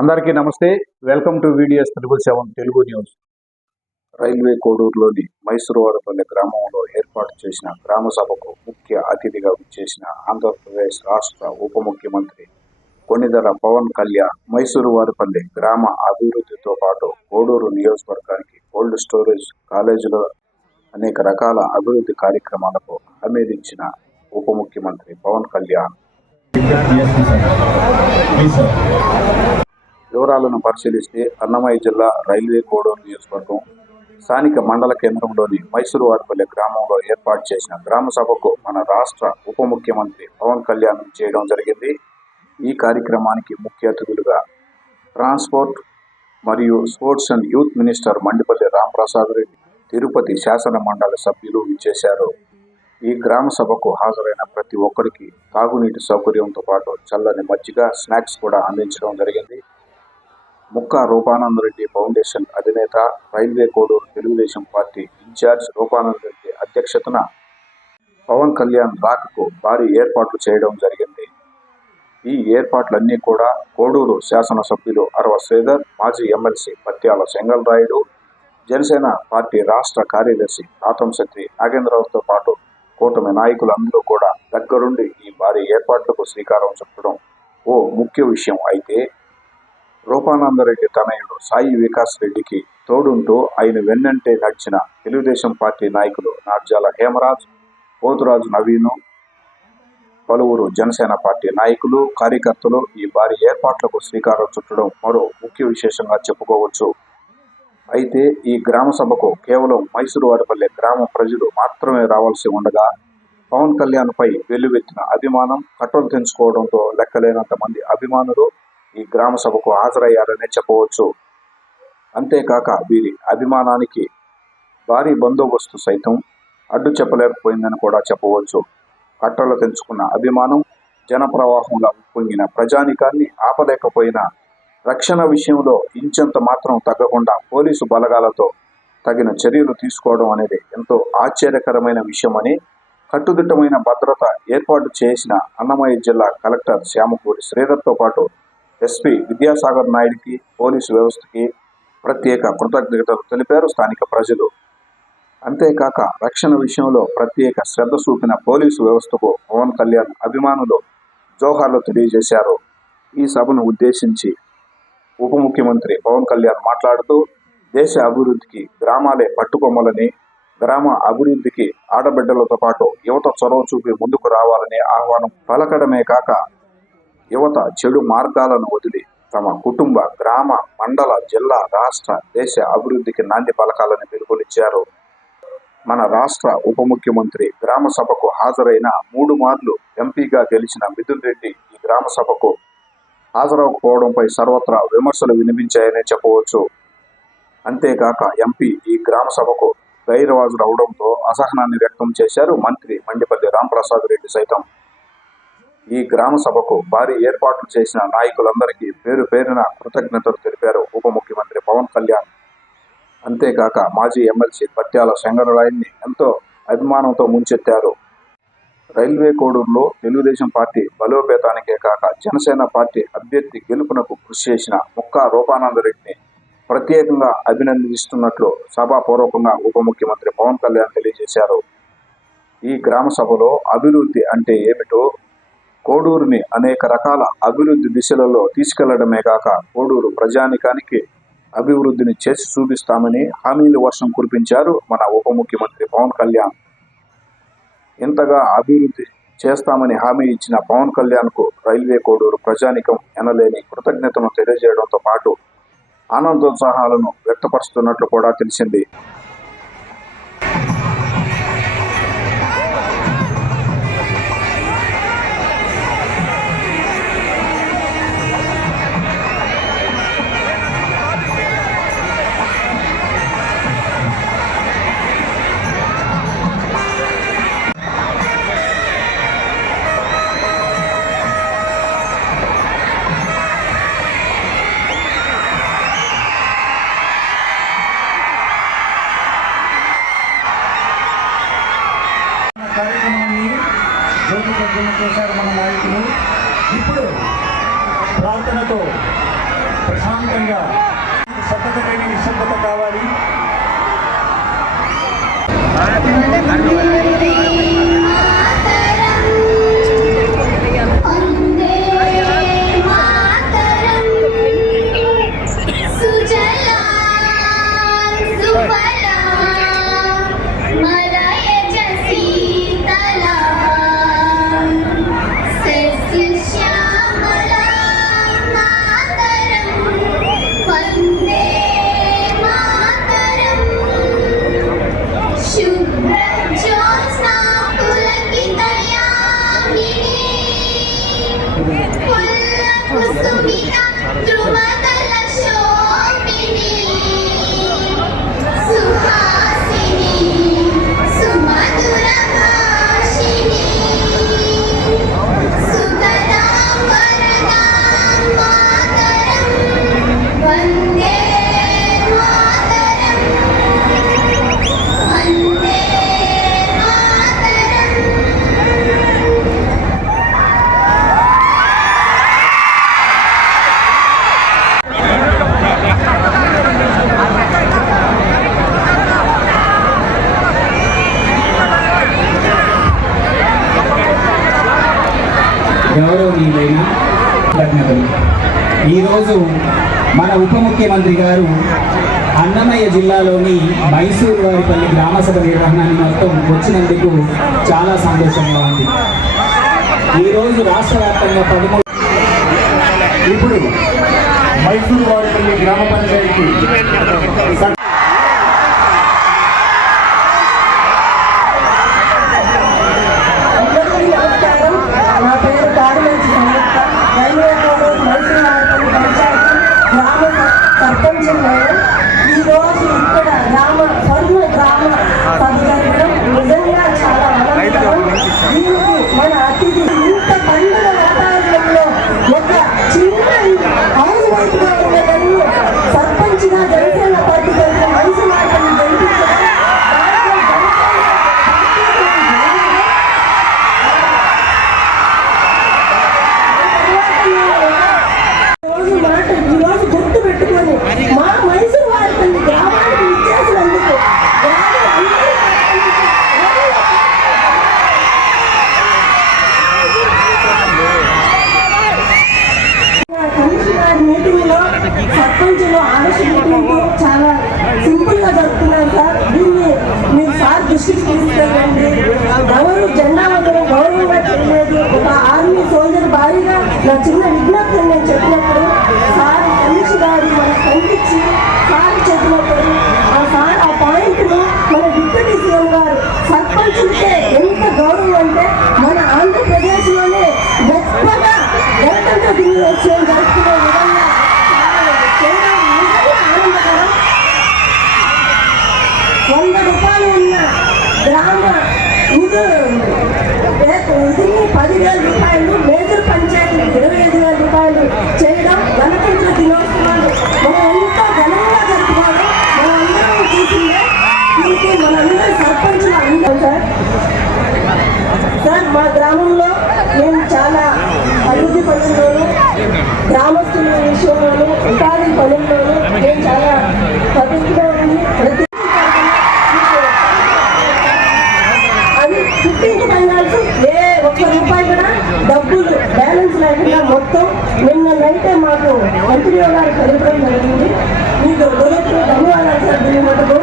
అందరికీ నమస్తే. Welcome to VDS 777 Telugu news. Railway కోడూరులోని మైసూరువాడపల్లి గ్రామంలో ఏర్పాటు చేసిన గ్రామ సభకు ముఖ్య అతిథిగా విచ్చేసిన ఆంధ్రప్రదేశ్ రాష్ట్ర ఉప ముఖ్యమంత్రి కొణిదెల పవన్ కళ్యాణ్ మైసూరువాడపల్లి గ్రామ అభివృద్ధితో పాటు కోడూరు నియోజకవర్గానికి కోల్డ్ స్టోరేజ్ కాలేజీలో అనేక రకాల అభివృద్ధి కార్యక్రమాలకు హామీలిచ్చిన ఉప ముఖ్యమంత్రి పవన్ కళ్యాణ్ వివరాలను పరిశీలిస్తే అన్నమయ్య జిల్లా రైల్వే కోడూరు నియోజకవర్గం స్థానిక మండల కేంద్రంలోని మైసూరువాడపల్లి గ్రామంలో ఏర్పాటు చేసిన గ్రామ సభకు మన రాష్ట్ర ఉప ముఖ్యమంత్రి పవన్ కళ్యాణ్ చేయడం జరిగింది. ఈ కార్యక్రమానికి ముఖ్య అతిథులుగా ట్రాన్స్పోర్ట్ మరియు sports and youth minister Mandipalli Ramprasad Reddy, Tirupati శాసన మండలి సభ్యులు విచ్చేశారు. ఈ గ్రామ సభకు హాజరైన ప్రతి ఒక్కరికి తాగునీటి సౌకర్యంతో పాటు చల్లని మజ్జిగ, స్నాక్స్ కూడా అందించడం జరిగింది. ముక్కా రూపానందరెడ్డి ఫౌండేషన్ అధినేత, railway Koduru Telugu Desam party incharge Roopananda Reddy అధ్యక్షతన పవన్ కళ్యాణ్ రాకకు భారీ ఏర్పాట్లు చేయడం జరిగింది. ఈ ఏర్పాట్లన్నీ కూడా కోడూరు శాసనసభ్యులు అరవ శ్రీధర్, మాజీ ఎమ్మెల్సీ పత్యాల చెంగల్రాయుడు, జనసేన పార్టీ రాష్ట్ర కార్యదర్శి రాతంశెట్టి నాగేంద్రరావుతో పాటు కూటమి నాయకులందరూ కూడా దగ్గరుండి ఈ భారీ ఏర్పాట్లకు శ్రీకారం చుట్టడం ఓ ముఖ్య విషయం. అయితే రూపానందరెడ్డి తనయుడు సాయి వికాస్ రెడ్డికి తోడుంటూ ఆయన వెన్నంటే నడిచిన తెలుగుదేశం పార్టీ నాయకులు నార్జాల హేమరాజ్, పోతురాజు నవీను, పలువురు జనసేన పార్టీ నాయకులు, కార్యకర్తలు ఈ భారీ ఏర్పాట్లకు శ్రీకారం చుట్టడం మరో ముఖ్య విశేషంగా చెప్పుకోవచ్చు. అయితే ఈ గ్రామ సభకు కేవలం మైసూరువాడపల్లి గ్రామ ప్రజలు మాత్రమే రావాల్సి ఉండగా పవన్ కళ్యాణ్ పై వెల్లువెత్తిన అభిమానం, కట్టలు తెంచుకోవడంతో లెక్కలేనంత మంది అభిమానులు ఈ గ్రామ సభకు హాజరయ్యారనే చెప్పవచ్చు. అంతేకాక వీరి అభిమానానికి భారీ బందోబస్తు సైతం అడ్డు చెప్పలేకపోయిందని కూడా చెప్పవచ్చు. కట్టలు తెంచుకున్న అభిమానం, జనప్రవాహంలో ఉప్పొంగిన ప్రజానికాన్ని ఆపలేకపోయినా రక్షణ విషయంలో ఇంచెంత మాత్రం తగ్గకుండా పోలీసు బలగాలతో తగిన చర్యలు తీసుకోవడం అనేది ఎంతో ఆశ్చర్యకరమైన విషయమని, కట్టుదిట్టమైన భద్రత ఏర్పాటు చేసిన అన్నమయ్య జిల్లా కలెక్టర్ శ్యామపూరి శ్రీధర్తో పాటు ఎస్పీ విద్యాసాగర్ నాయుడికి, పోలీసు వ్యవస్థకి ప్రత్యేక కృతజ్ఞతలు తెలిపారు స్థానిక ప్రజలు. అంతేకాక రక్షణ విషయంలో ప్రత్యేక శ్రద్ధ చూపిన పోలీసు వ్యవస్థకు పవన్ కళ్యాణ్ అభిమానులు జోహార్లు తెలియజేశారు. ఈ సభను ఉద్దేశించి ఉప ముఖ్యమంత్రి పవన్ కళ్యాణ్ మాట్లాడుతూ దేశ అభివృద్ధికి గ్రామాలే పట్టుకొమ్మలని, గ్రామ అభివృద్ధికి ఆడబిడ్డలతో పాటు యువత చొరవ చూపి ముందుకు రావాలని ఆహ్వానం పలకడమే కాక యువత చెడు మార్గాలను వదిలి తమ కుటుంబ, గ్రామ, మండల, జిల్లా, రాష్ట్ర, దేశ అభివృద్ధికి నాంది పలకాలని పిలుపునిచ్చారు. మన రాష్ట్ర ఉప ముఖ్యమంత్రి గ్రామ సభకు హాజరైన 3 మార్లు ఎంపీగా గెలిచిన మిథున్ రెడ్డి ఈ గ్రామ సభకు హాజరవకపోవడంపై సర్వత్రా విమర్శలు వినిపించాయనే చెప్పవచ్చు. అంతేకాక ఎంపీ ఈ గ్రామ సభకు గైర్హాజరవడంతో అసహనాన్ని వ్యక్తం చేశారు మంత్రి మండిపల్లి రాంప్రసాద్ రెడ్డి సైతం. ఈ గ్రామ సభకు భారీ ఏర్పాట్లు చేసిన నాయకులందరికీ పేరు పేరున కృతజ్ఞతలు తెలిపారు ఉప ముఖ్యమంత్రి పవన్ కళ్యాణ్. అంతేకాక మాజీ ఎమ్మెల్సీ పత్యాల చెంగల్రాయుడిని ఎంతో అభిమానంతో ముంచెత్తారు. రైల్వే కోడూరులో తెలుగుదేశం పార్టీ బలోపేతానికే కాక జనసేన పార్టీ అభ్యర్థి గెలుపునకు కృషి చేసిన ముక్కా రూపానందరెడ్డిని ప్రత్యేకంగా అభినందిస్తున్నట్లు సభాపూర్వకంగా ఉప ముఖ్యమంత్రి పవన్ కళ్యాణ్ తెలియజేశారు. ఈ గ్రామ సభలో అభివృద్ధి అంటే ఏమిటో, కోడూరుని అనేక రకాల అభివృద్ధి దిశలలో తీసుకెళ్లడమే కాక కోడూరు ప్రజానికానికి అభివృద్ధిని చేసి చూపిస్తామని హామీల వర్షం కురిపించారు మన ఉప ముఖ్యమంత్రి పవన్ కళ్యాణ్. ఇంతగా అభివృద్ధి చేస్తామని హామీ ఇచ్చిన పవన్ కళ్యాణ్కు రైల్వే కోడూరు ప్రజానికం ఎనలేని కృతజ్ఞతను తెలియజేయడంతో పాటు ఆనందోత్సాహాలను వ్యక్తపరుస్తున్నట్లు కూడా తెలిసింది. కార్యక్రమాన్ని జ్యోతిప్రజ్వలన చేశారు మన నాయకులు. ఇప్పుడు ప్రార్థనతో ప్రశాంతంగా శ్రద్ధత లేని నిశ్శబ్దత కావాలి. గౌరవనీయులైన కృతజ్ఞతలు. ఈరోజు మన ఉప ముఖ్యమంత్రి గారు అన్నమయ్య జిల్లాలోని మైసూరు వారిపల్లి గ్రామసభ నిర్వహణ నిమిత్తం వచ్చినందుకు చాలా సంతోషంగా ఉంది. ఈరోజు రాష్ట్ర వ్యాప్తంగా 13 ఇప్పుడు మైసూరు వారిపల్లి గ్రామ పంచాయతీ ఈరోజు ఇక్కడ స్వర్ణ గ్రామ సభ జరగడం నిజంగా చాలా ఆనందం. దీనికి మన అతిథి ఇంత పండుగ వాతావరణంలో ఒక చిన్న హౌస్ వైఫ్ గా ఉన్న నన్ను సర్పంచ్ గా జనసేన పార్టీ తరఫున మైసూరు వారిపల్లి గెలిపించడం ఈరోజు గుర్తు పెట్టుకొని మా మైసూరు వారిపల్లి గ్రామానికి ఇచ్చేసినందుకు కమిషనర్ మీటింగ్ లో సర్పంచులు ఆలోచించుకుంటూ చాలా సింపుల్ గా జరుపుతున్నారు సార్. దీన్ని మీరు సార్ దృష్టికి తీసుకెళ్ళండి. ఎవరు జెండా వదలం గౌరవంగా చేయలేదు. ఒక ఆర్మీ సోల్జర్ భారీగా నా చిన్న విజ్ఞప్తిని నేను చెప్పినప్పుడు సార్ కమిషన్ గారు మనకు కనిపించి సార్ చెప్పినప్పుడు ఆ పాయింట్ ను మన డిప్యూటీ సీఎం గారు సర్పంచులకే ఎంత గౌరవం అంటే మన ఆంధ్రప్రదేశ్ లోనే గొప్పగా గణతంత్ర దినోత్సవం జరుపుకునే విధంగా ఆనందకరం. 100 రూపాయలు ఉన్న గ్రామ ఇదిని 10,000 రూపాయలు, మేజర్ పంచాయతీ 25,000 రూపాయలు చేయడం గణతంత్ర దినోత్సవాలు మనం ఎంతో ఘనంగా జరుపుకోవడం మనం అందరం చూసిందే. దీనికి మనందరి సర్పంచులు అందరం సార్ మా గ్రామంలో మేము చాలా అభివృద్ధి పనుల్లోనూ గ్రామస్తుల విషయంలోనూ ఉపాధి పనుల్లోనూ మేము చాలా పద్ధతిగా ఉంది. ప్రతి 15 ఫైనాన్స్ ఏ ఒక్క రూపాయి కూడా డబ్బులు బ్యాలెన్స్ లేకుండా మొత్తం నిన్న నైతే మాకు మంత్రి గారు కలపడం జరిగింది. మీకు ధన్యవాదాలు సార్. దీని మటుకు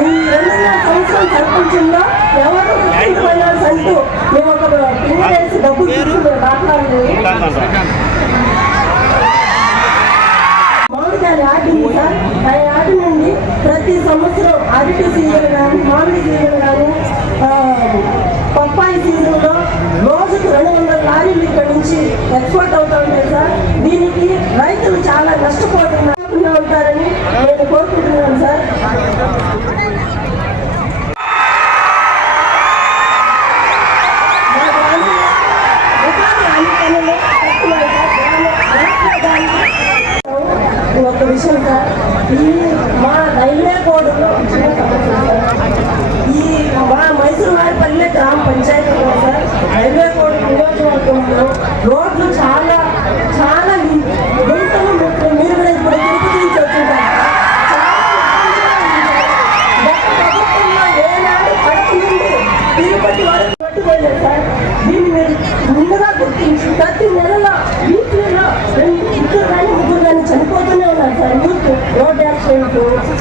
ఈ 2.5 సంవత్సరం సర్పంచుల్లో ఎవరు 15 ఫైనాన్స్ అంటూ మేము ఒక పిల్లలు డబ్బులు తీసుకుని మాట్లాడలేదు. మామిడికాయలు ఆడింది సార్. ఆ ఆడి నుండి ప్రతి సంవత్సరం అరటి సీజన్ కానీ మామిడి సీజన్ కానీ పప్పాయి సీజన్లో రోజుకు 200 లారీలు ఇక్కడ నుంచి ఎక్స్పోర్ట్ అవుతూ ఉంటాయి సార్. దీనికి రైతులు చాలా నష్టపోతున్నా ఉంటారని నేను కోరుకుంటున్నాను సార్. ఒక విషయం సార్, ఈ మా రైల్వే కోడ్లో ఈ మా మైసూరు వారిపల్లి గ్రామ పంచాయతీలో సార్ రైల్వే కోడ్ నియోజకవర్గంలో రోడ్లు చాలా చాలా గుంతలు మీరు కూడా ఇప్పుడు యూత్ రోడ్ యాక్సిడెంట్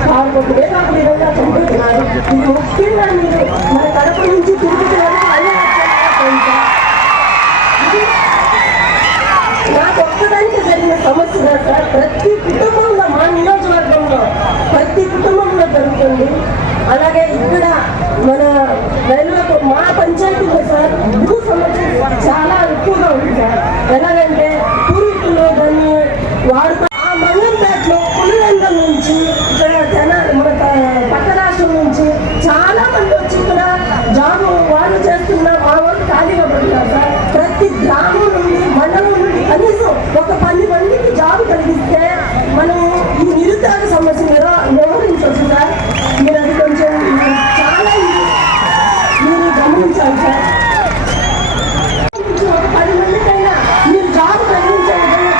కార్మికులు ఏదో ఒక విధంగా చనిపోతున్నారు. ఇది ముఖ్యంగా మీరు మన కడప నుంచి తిరుపతి వరకు అదే నాకు ఒక్కదానికి జరిగిన సమస్య కాదు సార్. ప్రతి కుటుంబంలో మా నియోజకవర్గంలో ప్రతి కుటుంబంలో జరుగుతుంది. అలాగే ఇక్కడ మన రైల్వే మా పంచాయతీలో సార్ భూ సమస్య చాలా ఎక్కువగా ఉంది సార్. ఎలాగంటే పూర్వీకులు దాన్ని వాడుతూ ఆ మంగంపేటలో పులివెందుల నుంచి ఇక్కడ మన పక్క రాష్ట్రం నుంచి చాలా మంది వచ్చి ఇక్కడ జాబు వాళ్ళు చేస్తున్న మా వాళ్ళు ఖాళీగా పడుతున్నారు సార్. ప్రతి గ్రామం నుండి మండలం నుండి కనీసం ఒక 10 మందికి జాబ్ కలిగిస్తే మనం ఈ నిరుద్యోగ సమస్య వ్యవహరించవచ్చు సార్. మీరు అది కొంచెం చాలా మీరు గమనించాలి సార్. ఒక 10 మందికైనా మీరు జాబ్ కలిగించే విధంగా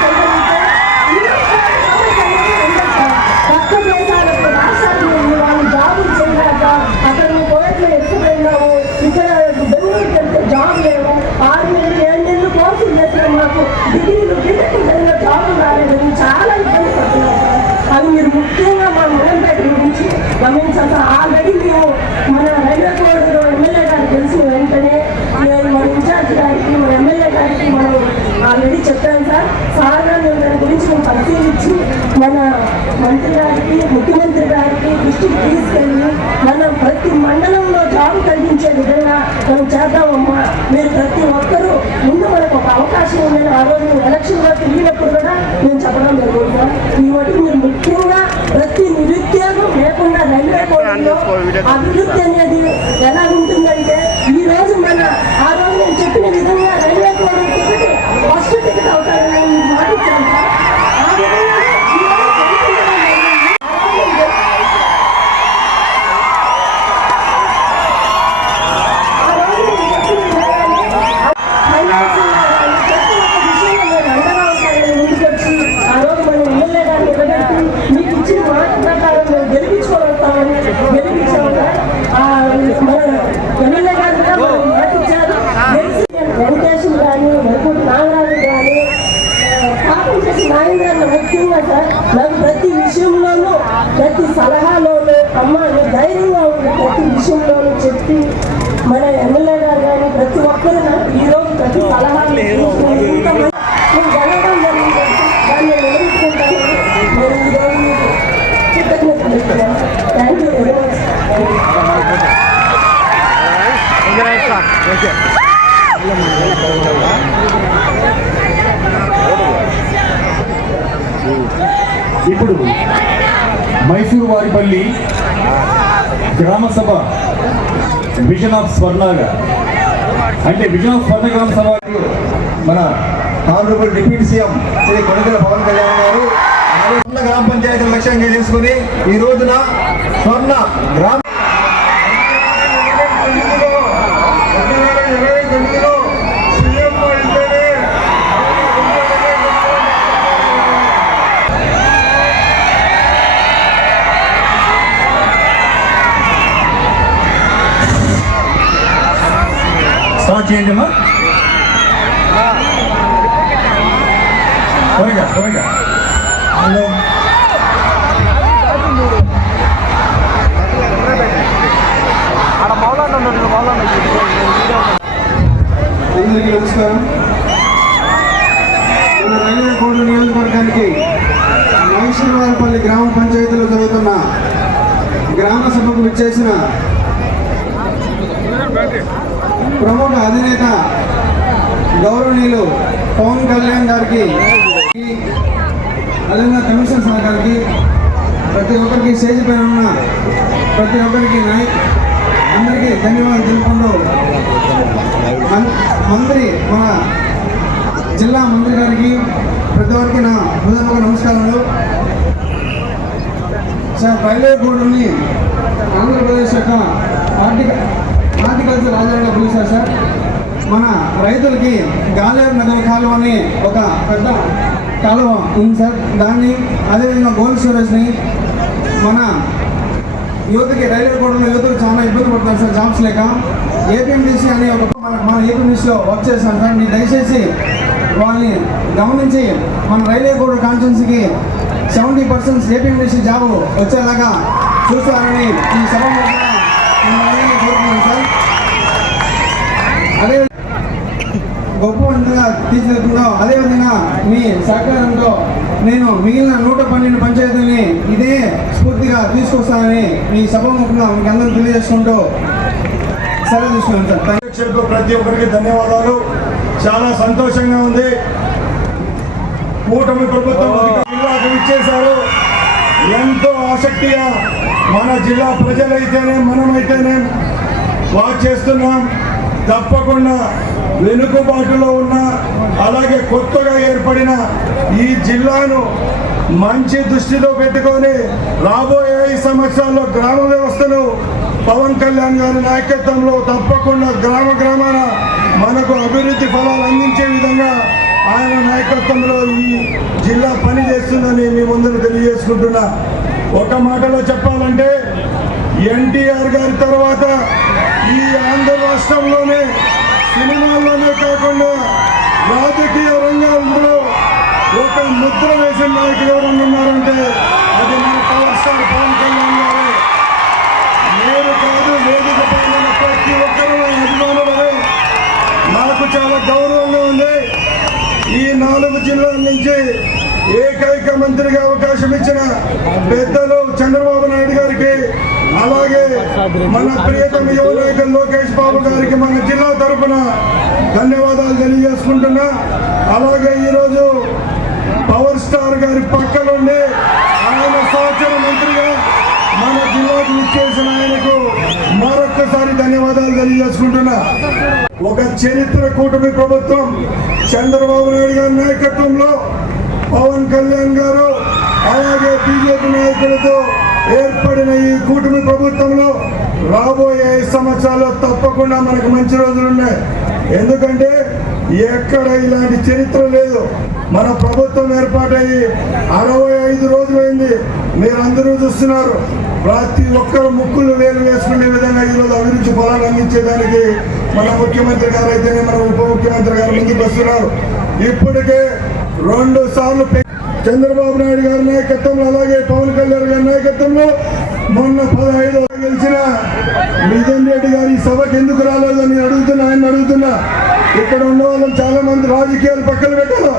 పక్క దేశాలకు రాష్ట్రాలు వాళ్ళు జాబులు చేయలేక అక్కడ కోర్టులో ఎక్కువ వెళ్ళాము, ఇక్కడ బెంగళూరుకి వెళ్తే జాబ్ లేవు, 6 నెలలు 7 నెలలు కోర్సులు చేసిన మాకు డిగ్రీలు బీటెక్ జరిగిన జాబులు రాలేదని చాలా ఇబ్బంది పడుతున్నారు సార్. అవి మీరు ముఖ్యంగా మా మంగంపేట గురించి గమనించాలి సార్. ఆల్రెడీ మేము మన రైల్వే కోడ్ ఎమ్మెల్యే గారికి తెలిసిన వెంటనే మన ఇన్ఛార్జ్ గారికి మన ఎమ్మెల్యే గారికి మనం ఆల్రెడీ చెప్పాను సార్. సార్ గారు దాని గురించి మేము పరిశీలించి మన మంత్రి గారికి ముఖ్యమంత్రి గారికి దృష్టికి తీసుకెళ్ళి మనం ప్రతి మండలంలో జాబ్ కలిగించే విధంగా మనం చేద్దామమ్మా. మీరు ప్రతి ఒక్కరూ ముందు మనకు ఒక అవకాశం ఉందని ఆ రోజు ఎలక్షన్లో తిరిగినప్పుడు కూడా నేను చెప్పడం జరుగుతుంది సార్. ఈ వాటికి మీరు ముఖ్యంగా ప్రతి నిరుద్యోగం లేకుండా రైల్వే కోడ్లో అభివృద్ధి అనేది ఎలా ఉంటుందంటే ఈ రోజు మన ఆ రోజు నేను చెప్పిన విధంగా railway code ticket first ticket అవుతారని మీకు మాట ఇచ్చాను సార్. ఆ విధంగా వెంకటేశ్వర కానీ వెంకట నాగరాజు కానీ పాపం చేసి నాగేంద్ర ముఖ్యంగా సార్ నాకు ప్రతి విషయంలోనూ ప్రతి సలహాలోనూ అమ్మ ధైర్యంగా ఉంది ప్రతి విషయంలోనూ చెప్పి మన ఎమ్మెల్యే గారు కానీ ప్రతి ఒక్కరు నాకు ఈరోజు ప్రతి సలహాలు నేను జరగడం జరిగింది. దాన్ని నిలబెట్టుకుంటాను. నేను ఈరోజు కృతజ్ఞతలు చెప్తున్నాను. Thank you very much. ఇప్పుడు మైసూరు వారిపల్లి గ్రామ సభ విజన్ ఆఫ్ స్వర్ణాగా అంటే విజన్ ఆఫ్ స్వర్ణ గ్రామ సభ మన honourable deputy CM Shri Konidela Pawan Kalyan garu స్వర్ణ గ్రామ పంచాయతీల లక్ష్యంగా చేసుకుని ఈ రోజున స్వర్ణ గ్రామ స్టార్ట్ చేయండి అమ్మా. త్వరగా త్వరగా. అందరికీ నమస్కారం. మన రైల్వే కోడ్ నియోజకవర్గానికి మైసూరువారిపల్లి గ్రామ పంచాయతీలో జరుగుతున్న గ్రామ సభకు విచ్చేసిన ప్రముఖ అధినేత గౌరవనీయులు పవన్ కళ్యాణ్ గారికి, అదేవిధంగా కమిషన్ సార్ గారికి, ప్రతి ఒక్కరికి స్టేజ్ పైన ఉన్న ప్రతి ఒక్కరికి అందరికీ ధన్యవాదాలు తెలుపుకుంటూ మంత్రి మన జిల్లా మంత్రి గారికి ప్రతి ఒక్కరికి నా హృదయపూర్వక నమస్కారాలు. సార్ రైల్వే కోడ్ని ఆంధ్రప్రదేశ్ యొక్క హార్టికల్చర్ రాజధానిగా పిలుస్తారు సార్. మన రైతులకి గాలేరు నగర కాలువ అని ఒక పెద్ద కాలువ ఉంది సార్. దాన్ని అదేవిధంగా గోల్డ్ స్టోరేజ్ని మన యువతకి రైల్వే కోడ్లో యువతకు చాలా ఇబ్బంది పడుతున్నారు సార్ జాబ్స్ లేక. ఏపీఎండిసి అనే ఒక మన ఏపీఎండిసిలో వర్క్ చేస్తాను సార్. మీరు దయచేసి వాళ్ళని గమనించి మన రైల్వే కోడ్ కాన్స్టిట్యున్సీకి 70% ఏపీఎండిసి జాబ్ వచ్చేలాగా చూస్తారని ఈ సభ కోరుతున్నాను సార్. అదే గొప్ప విధంగా తీర్చిదిద్దుతుందో అదేవిధంగా మీ సహకారంతో నేను మిగిలిన 112 పంచాయతీలని ఇదే స్ఫూర్తిగా తీసుకొస్తానని ఈ సభాముఖంగా మీకు అందరూ తెలియజేసుకుంటూ సెలవు తీసుకున్నాను సార్. అధ్యక్షులకు ప్రతి ఒక్కరికి ధన్యవాదాలు. చాలా సంతోషంగా ఉంది. కూటమి ప్రభుత్వం జిల్లాకు ఇచ్చేశారు. ఎంతో ఆసక్తిగా మన జిల్లా ప్రజలైతేనే మనమైతేనే వాచ్ చేస్తున్నాం. తప్పకుండా వెనుకబాటులో ఉన్న అలాగే కొత్తగా ఏర్పడిన ఈ జిల్లాను మంచి దృష్టిలో పెట్టుకొని రాబోయే 5 సంవత్సరాల్లో గ్రామ వ్యవస్థను పవన్ కళ్యాణ్ గారి నాయకత్వంలో తప్పకుండా గ్రామాన మనకు అభివృద్ధి ఫలాలు అందించే విధంగా ఆయన నాయకత్వంలో ఈ జిల్లా పనిచేస్తుందని మీ ముందు తెలియజేసుకుంటున్నా. ఒక మాటలో చెప్పాలంటే ఎన్టీఆర్ గారి తర్వాత ఈ ఆంధ్ర రాష్ట్రంలోనే సినిమాల్లోనే కాకుండా రాజకీయ రంగంలో ఒక ముద్ర వేసిన నాయకులు ఎవరన్నా ఉన్నారంటే అది మన పవర్ స్టార్ పవన్ కళ్యాణ్ గారే. నేను కాదు, వేదిక పైన ప్రతి ఒక్కరూ అభిమానులే. నాకు చాలా గౌరవంగా ఉంది. ఈ 4 జిల్లాల నుంచి ఏకైక మంత్రిగా అవకాశం ఇచ్చిన పెద్దలు చంద్రబాబు నాయుడు గారికి, అలాగే మన ప్రియతమ యువ నాయకులు లోకేష్ బాబు గారికి మన జిల్లా తరఫున ధన్యవాదాలు తెలియజేసుకుంటున్నా. అలాగే ఈరోజు పవర్ స్టార్ గారి పక్కనుండి ఆయన సహచర మంత్రిగా మన జిల్లాకు ఇచ్చేసిన ఆయనకు మరొక్కసారి ధన్యవాదాలు తెలియజేసుకుంటున్నా. ఒక చరిత్ర కూటమి ప్రభుత్వం చంద్రబాబు నాయుడు గారి నాయకత్వంలో పవన్ కళ్యాణ్ గారు అలాగే బీజేపీ నాయకులతో ఏర్పడిన ఈ కూటమి ప్రభుత్వంలో రాబోయే 5 సంవత్సరాల్లో తప్పకుండా మనకు మంచి రోజులున్నాయి. ఎందుకంటే ఎక్కడ ఇలాంటి చరిత్ర లేదు. మన ప్రభుత్వం ఏర్పాటయ్యి 65 రోజులైంది. మీరందరూ చూస్తున్నారు. ప్రతి ఒక్కరు ముక్కులు వేలు వేసుకునే విధంగా ఈరోజు అభివృద్ధి ఫలాలు అందించేదానికి మన ముఖ్యమంత్రి గారు అయితేనే మన ఉప ముఖ్యమంత్రి గారు ముందుకు వస్తున్నారు. ఇప్పటికే 2 సార్లు చంద్రబాబు నాయుడు గారి నాయకత్వంలో అలాగే పవన్ కళ్యాణ్ గారి నాయకత్వంలో మొన్న 15 గెలిచిన మిథున్ రెడ్డి గారి సభకు ఎందుకు రాలేదు అని ఆయన అడుగుతున్నా. ఇక్కడ ఉన్న వాళ్ళని చాలా మంది రాజకీయాలు పక్కన పెట్టారు.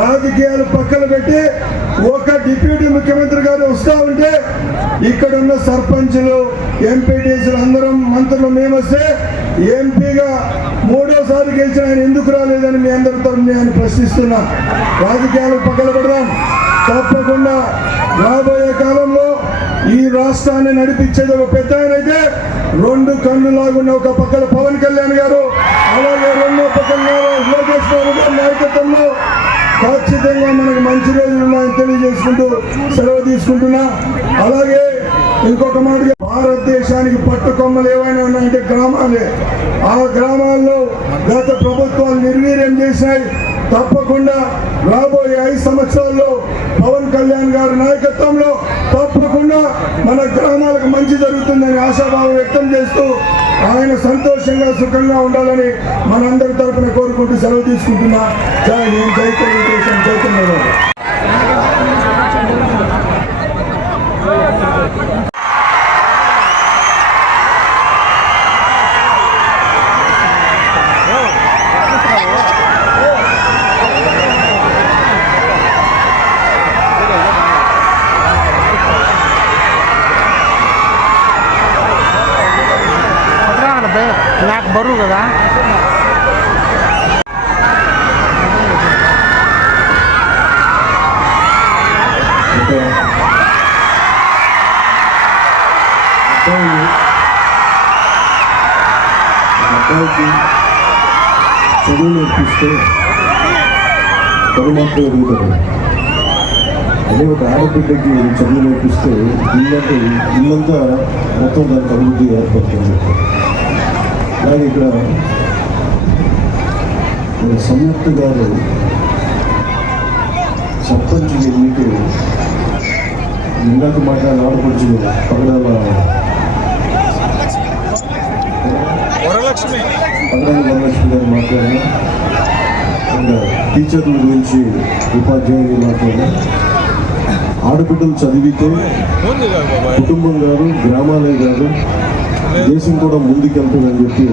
రాజకీయాలు పక్కన పెట్టి ఒక డిప్యూటీ ముఖ్యమంత్రి గారు వస్తూ ఉంటే ఇక్కడ ఉన్న సర్పంచులు ఎంపీటీసీలు అందరం మంత్రులు మేము వస్తే ఎంపీగా 3వసారి గెలిచిన ఆయన ఎందుకు రాలేదని మీ అందరితో నేను ప్రశ్నిస్తున్నా. రాజకీయాలు పక్కన పెడదాం. తప్పకుండా రాబోయే కాలంలో ఈ రాష్ట్రాన్ని నడిపించేది ఒక పెద్ద ఆయన అయితే 2 కన్నులాగున్న ఒక పక్కన పవన్ కళ్యాణ్ గారు అలాగే 2వ పక్కన లోకేష్ బాబు గారి నాయకత్వంలో ఖచ్చితంగా మనకు మంచి రోజులు ఉన్నాయని తెలియజేసుకుంటూ సెలవు తీసుకుంటున్నా. అలాగే ఇంకొక మాట, భారతదేశానికి పట్టుకొమ్మలు ఏవైనా ఉన్నాయంటే గ్రామాలే. ఆ గ్రామాల్లో గత ప్రభుత్వాలు నిర్వీర్యం చేశాయి. తప్పకుండా రాబోయే 5 సంవత్సరాల్లో పవన్ కళ్యాణ్ గారి నాయకత్వంలో తప్పకుండా మన గ్రామాలకు మంచి జరుగుతుందని ఆశాభావం వ్యక్తం చేస్తూ ఆయన సంతోషంగా సుఖంగా ఉండాలని మనందరి తరఫున కోరుకుంటూ సెలవు తీసుకుంటున్నా. జై హింద్, జై తెలుగుదేశం, జై చంద్రబాబు. నాకు బరువు కదా. అబ్బాయికి చదువు నేర్పిస్తే తరుమాత్రం ఎదుగుతారు. అదే ఒక ఆడబిడ్డకి చదువు నేర్పిస్తే ఇల్లంతా మొత్తం దానికి అభివృద్ధి ఏర్పడుతుంది. అలాగే ఇక్కడ సంయుక్త గారు సర్పంచ్ మీకు ఇందాక మాట్లాడిన ఆడపడుచు పగడాల వరలక్ష్మి గారు మాట్లాడిన టీచర్ల గురించి ఉపాధ్యాయులు మాట్లాడిన ఆడబిడ్డలు చదివితే కుటుంబం కాదు, గ్రామాలే కాదు, దేశం కూడా ముందుకెళ్తుందని చెప్పి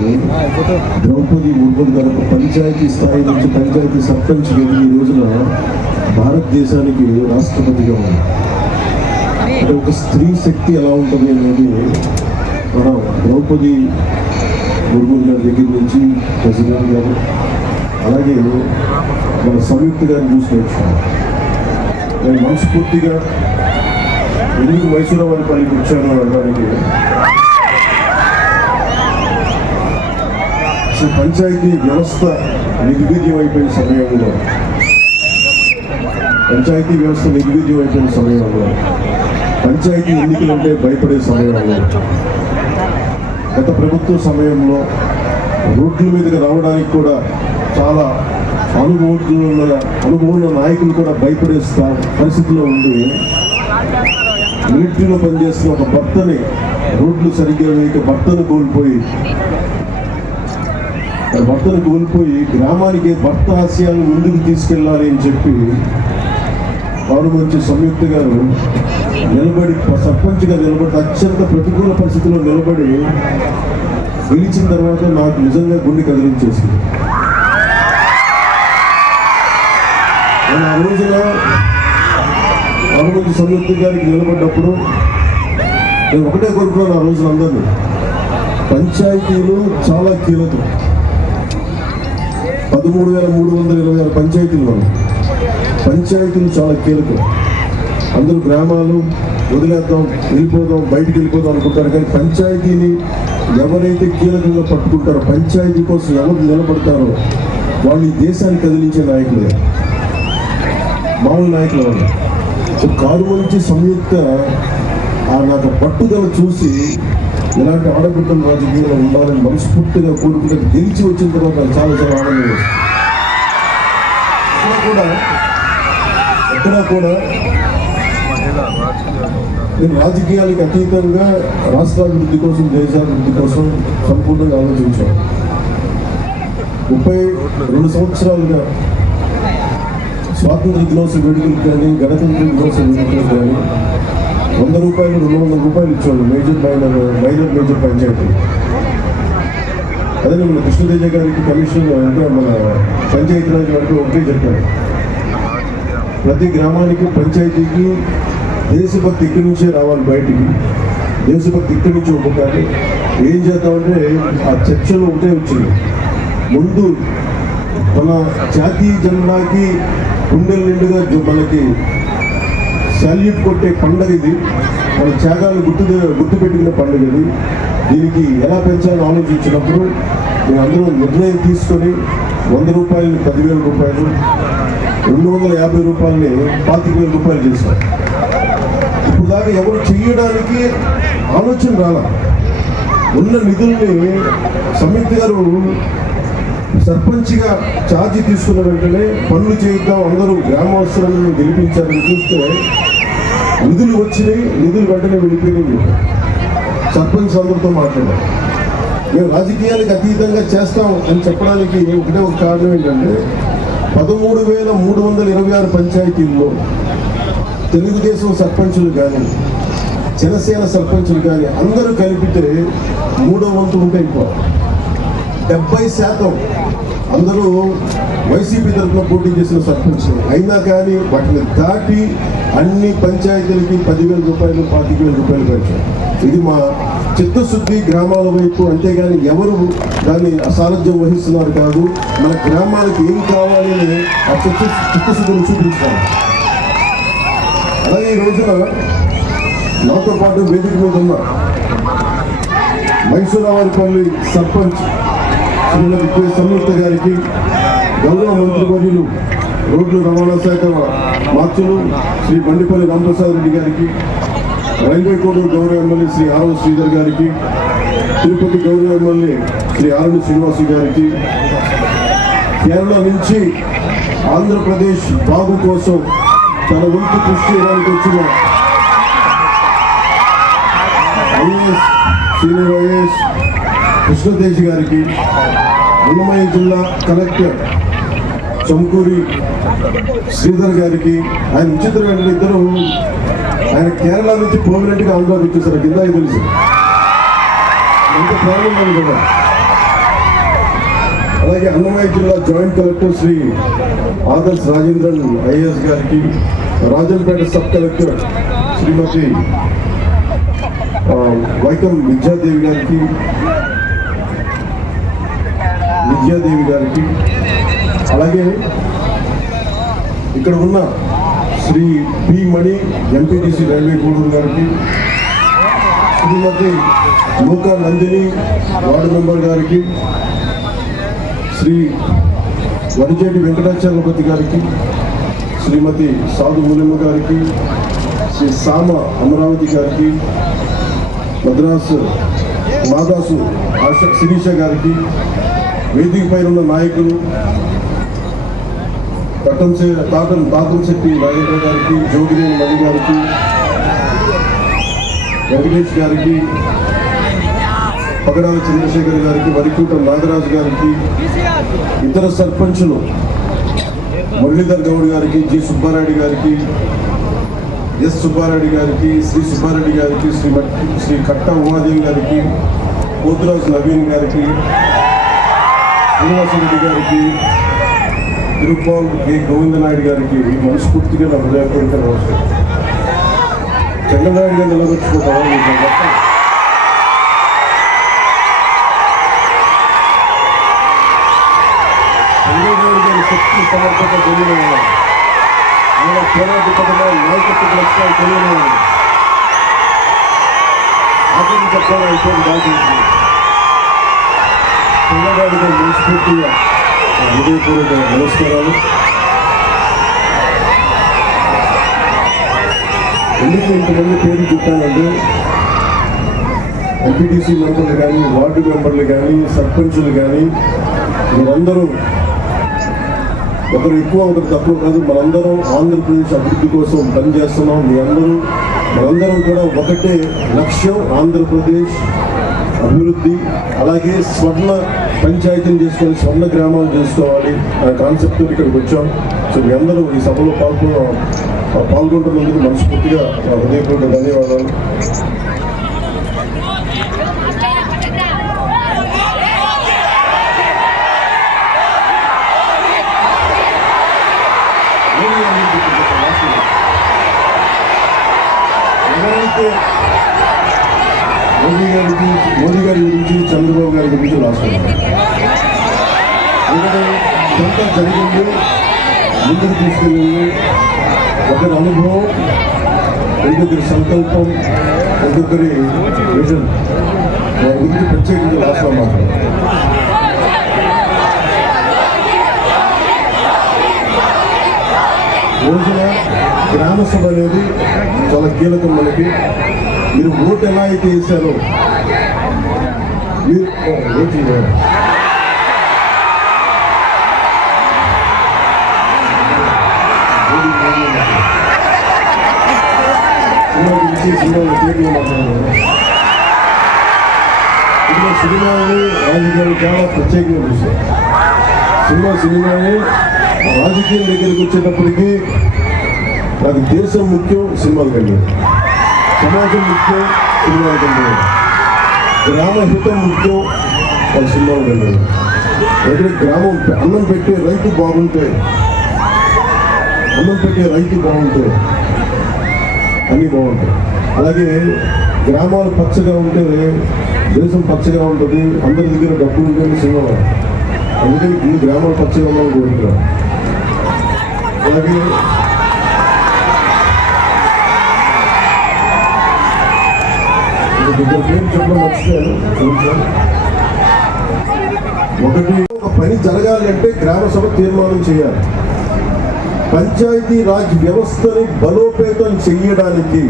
ద్రౌపది ముర్ము గారు పంచాయతీ స్థాయి నుంచి పంచాయతీ సర్పంచ్ వెళ్ళి ఈ రోజున భారతదేశానికి రాష్ట్రపతిగా ఉంది. అంటే ఒక స్త్రీ శక్తి ఎలా ఉంటుంది అనేది మనం ద్రౌపది ముర్ము గారి దగ్గర నుంచి ప్రెసిడెంట్ గారు, అలాగే మన సంయుక్త గారిని చూసుకోవచ్చు. నేను మనస్ఫూర్తిగా ఎందుకు మైసూరావారిపల్లికి వచ్చాను అనడానికి, అసలు పంచాయతీ వ్యవస్థ నిర్వీర్యం అయిపోయిన సమయంలో, పంచాయతీ వ్యవస్థ నిర్వీర్యం అయిపోయిన సమయంలో, పంచాయతీ ఎన్నికలంటే భయపడే సమయంలో, గత ప్రభుత్వ సమయంలో రోడ్ల మీదకి రావడానికి కూడా చాలా అనుభవం నాయకులు కూడా భయపడే పరిస్థితిలో ఉండి మిలిటరీలో పనిచేస్తున్న ఒక భర్తని రోడ్లు సరిగ్గా వేయక భర్తను కోల్పోయి గ్రామానికి భర్త ఆశయాలను ముందుకు తీసుకెళ్ళాలి అని చెప్పి వారు మంచి సంయుక్త గారు నిలబడి సర్పంచ్గా నిలబడి అత్యంత ప్రతికూల పరిస్థితుల్లో నిలబడి గెలిచిన తర్వాత నాకు నిజంగా గుండె కదిలించేసింది. నేను ఆ రోజున మంచి సంయుక్త గారికి నిలబడ్డప్పుడు నేను ఒకటే కోరుకున్నాను ఆ రోజున అందరినీ, పంచాయతీలు చాలా కీలకం. 13,326 పంచాయతీలు పంచాయతీలు చాలా కీలకం. అందరూ గ్రామాలు వదిలేద్దాం, వెళ్ళిపోదాం, బయటికి వెళ్ళిపోదాం అనుకుంటారు, కానీ పంచాయతీని ఎవరైతే కీలకంగా పట్టుకుంటారో, పంచాయతీ కోసం ఎవరు నిలబడతారో వాళ్ళు ఈ దేశాన్ని కదిలించే నాయకులే, మామూలు నాయకులు వాళ్ళు. సో కారు నుంచి సంయుక్త నాకు పట్టుదల చూసి ఇలాంటి ఆడబిడ్డలు రాజకీయంలో ఉండాలని మనస్ఫూర్తిగా కోరుకుంటే గెలిచి వచ్చిన తర్వాత నాకు చాలా చాలా ఆనందం వేస్తుంది. ఎక్కడా కూడా నేను రాజకీయాలకు అతీతంగా రాష్ట్రాభివృద్ధి కోసం, దేశాభివృద్ధి కోసం సంపూర్ణంగా ఆలోచించాను. 32 సంవత్సరాలుగా స్వాతంత్ర దినోత్సవ వేడుకలకు కానీ, గణతంత్ర దినోత్సవ వేడుకలకు కానీ 100 రూపాయలు 200 రూపాయలు ఇచ్చేవాళ్ళు మేజర్ పంచాయతీ. అదే మన కృష్ణతేజ గారికి కమిషనర్ అంటే మన పంచాయతీరాజ్ గారికి ఒకటే చెప్పారు, ప్రతి గ్రామానికి పంచాయతీకి దేశభక్తి ఇక్కడి నుంచే రావాలి, బయటికి దేశభక్తి ఇక్కడి నుంచి ఒప్పుకోవాలి. ఏం చేద్దామంటే ఆ చర్చలో ఒకటే వచ్చింది, ముందు మన జాతీయ జెండాకి గుండెల నిండుగా మనకి శాల్యూట్ కొట్టే పండుగ ఇది, మన త్యాగాలను గుర్తుపెట్టుకునే పండుగ ఇది. దీనికి ఎలా పెంచాలని ఆలోచించినప్పుడు మేము అందరూ నిర్ణయం తీసుకొని 100 రూపాయలని 10,000 రూపాయలు, 250 రూపాయలని 25,000 రూపాయలు చేశాం. ఇప్పుడు దాకా ఎవరు చెయ్యడానికి ఆలోచన రాలా. ఉన్న నిధుల్ని సంయుక్త గారు సర్పంచ్గా ఛార్జీ తీసుకున్న వెంటనే పనులు చేద్దాం, అందరూ గ్రామస్తులను గెలిపించాలని చూస్తే నిధులు వచ్చినాయి, నిధులు వెంటనే వెళ్ళిపోయినాయి. సర్పంచ్ అందరితో మాట్లాడారు, మేము రాజకీయాలకు అతీతంగా చేస్తాం అని చెప్పడానికి ఒకటే ఒక కారణం ఏంటంటే 13,326 పంచాయతీల్లో తెలుగుదేశం సర్పంచులు కానీ, జనసేన సర్పంచులు కానీ అందరూ కలిపితే 3వ వంతు ఉంటే ఎక్కువ 70% అందరూ వైసీపీ తరఫున పోటీ చేసిన సర్పంచులు అయినా కానీ వాటిని దాటి అన్ని పంచాయతీలకి 10,000 రూపాయలు 25,000 రూపాయలు పెంచారు. ఇది మా చిత్తశుద్ధి గ్రామాల వైపు, అంతేగాని ఎవరు దాన్ని అసారథ్యం వహిస్తున్నారు కాదు, మన గ్రామాలకు ఏం కావాలి అని ఆ చిత్తశుద్ధిని చూపించాలి. అలాగే ఈ రోజున నాతో పాటు వేదిక మీద ఉన్న మైసూరావారిపల్లి సర్పంచ్ శ్రీమతి సంయుక్త గారికి, గౌరవ మంత్రివర్యులు రోడ్లు రవాణా శాఖ మార్చులు శ్రీ బండిపల్లి రామప్రసాద్ రెడ్డి గారికి, రైల్వే కోడూరు గౌరవ ఎమ్మెల్యే శ్రీ ఆరవ శ్రీధర్ గారికి, తిరుపతి గౌరవ ఎమ్మెల్యే శ్రీ ఆరణి శ్రీనివాసు గారికి, కేరళ నుంచి ఆంధ్రప్రదేశ్ బాగు కోసం తన వంతు కృషి చేయడానికి వచ్చిన ఐఏఎస్ సీనియర్ ఐఏఎస్ కృష్ణతేజ్ గారికి, అన్నమయ్య జిల్లా కలెక్టర్ చంకూరి శ్రీధర్ గారికి, ఆయన విచిత్రమైన ఇద్దరు కేరళ నుంచి పర్మనెంట్గా ఆంధ్రాకి వచ్చేసారు కింద తెలుసు ఎంత ప్రాబ్లం ఉంది కదా. అలాగే అన్నమయ్య జిల్లా joint collector Shri Adarsh Rajendran IAS గారికి, రాజంపేట సబ్ కలెక్టర్ శ్రీమతి వైకం విద్యాదేవి గారికి, అలాగే ఇక్కడ ఉన్న Shri P Mani MPTC railway Gudur గారికి, శ్రీమతి లోకా నందిని వార్డు మెంబర్ గారికి, శ్రీ వడిజేటి వెంకటాచలపతి గారికి, శ్రీమతి సాధు మునిమ్మ గారికి, శ్రీ సామ అమరావతి గారికి, మద్రాసు మాదాసు శిరీష గారికి, వేదిక పైన ఉన్న నాయకులు తాతంశెట్టి నాగేంద్ర గారికి, జోగినేని మణి గారికి, వెంకటేష్ గారికి, పగడాల చంద్రశేఖర్ గారికి, వరికూట నాగరాజు గారికి, ఇతర సర్పంచులు మురళీధర్ గౌడ్ గారికి, జి సుబ్బారెడ్డి గారికి, ఎస్ సుబ్బారెడ్డి గారికి, శ్రీ సుబ్బారెడ్డి గారికి, శ్రీ కట్ట ఉమాదేవి గారికి, పోతురాజు నవీన్ గారికి, శ్రీనివాసరెడ్డి గారికి, తిరుపాల్ కె గోవిందనాయుడు గారికి మనస్ఫూర్తిగా నా హృదయపూర్వక నమస్కారం. చంద్రనాయుడు గారు నిలబెట్టుకుంటారా? చంద్రబాబు గారి శక్తి సమర్థత తెలియని ఆయన పోరాటపడగా నాయకత్వ లక్ష్యాలు తెలియని అతను చెప్పాలంటే దాటి చంద్రబాబు గారు మనస్ఫూర్తిగా హృదయపూర్వక నమస్కారాలు. ఎందుకు ఇంతమంది పేరు చెప్పానంటే ఎంపీటీసీ మెంబర్లు కానీ, వార్డు మెంబర్లు కానీ, సర్పంచులు కానీ మీరందరూ ఒకరు ఎక్కువ ఒకరు తక్కువ కాదు, మనందరం ఆంధ్రప్రదేశ్ అభివృద్ధి కోసం పనిచేస్తున్నాం. మనందరం కూడా ఒకటే లక్ష్యం, ఆంధ్రప్రదేశ్ అభివృద్ధి. అలాగే స్వర్ణ పంచాయతీని చేసుకొని స్వర్ణ గ్రామాలు చేసుకోవాలి అనే కాన్సెప్ట్తో ఇక్కడికి వచ్చాం. సో మీ అందరూ ఈ సభలో పాల్గొంటున్నందుకు మనస్ఫూర్తిగా హృదయపూర్వక ధన్యవాదాలు. ఎవరైతే మోదీ గారి గురించి, చంద్రబాబు గారి గురించి రాస్తున్నారు, ఎందుకంటే ఎంత జరిగింది, ముందుకు తీసుకెళ్ళింది, ఒకరి అనుభవం, ఇంకొకరి సంకల్పం, ఇంకొకరి విజన్, వారి గురించి ప్రత్యేకించి రాష్ట్రం మాత్రం. రోజున గ్రామ సభ అనేది చాలా కీలకం మనకి. మీరు ఓటు ఎలా అయితే వేశారో మీరు సినిమాలు పేర్లు మాట్లాడారు. ఇప్పుడు సినిమాని రాజకీయాలు చాలా ప్రత్యేకంగా చూశారు. సినిమాని రాజకీయం దగ్గరికి వచ్చేటప్పటికి నాకు దేశం ముఖ్యం, సినిమాలు కలిగారు. సమాజం ముఖ్యం, సినిమాలు కలిగారు. గ్రామ హితం ముఖ్యం, వాళ్ళు సినిమాలు కలిగారు. ఎక్కడ గ్రామం అన్నం పెట్టే రైతు బాగుంటే అన్నీ బాగుంటాయి. అలాగే గ్రామాలు పచ్చగా ఉంటే దేశం పచ్చగా ఉంటుంది. అందరి దగ్గర డబ్బు ఉంటే సినిమా. అందుకని ఈ గ్రామాలు పచ్చగా ఉండాలని కోరుకుంటున్నాం. అలాగే ఇద్దరు పేరు చెప్పడం మర్చిపోయాను. ఒకటి, ఒక పని జరగాలి అంటే గ్రామ సభ తీర్మానం చేయాలి. పంచాయతీ రాజ్ వ్యవస్థని బలోపేతం చేయడానికి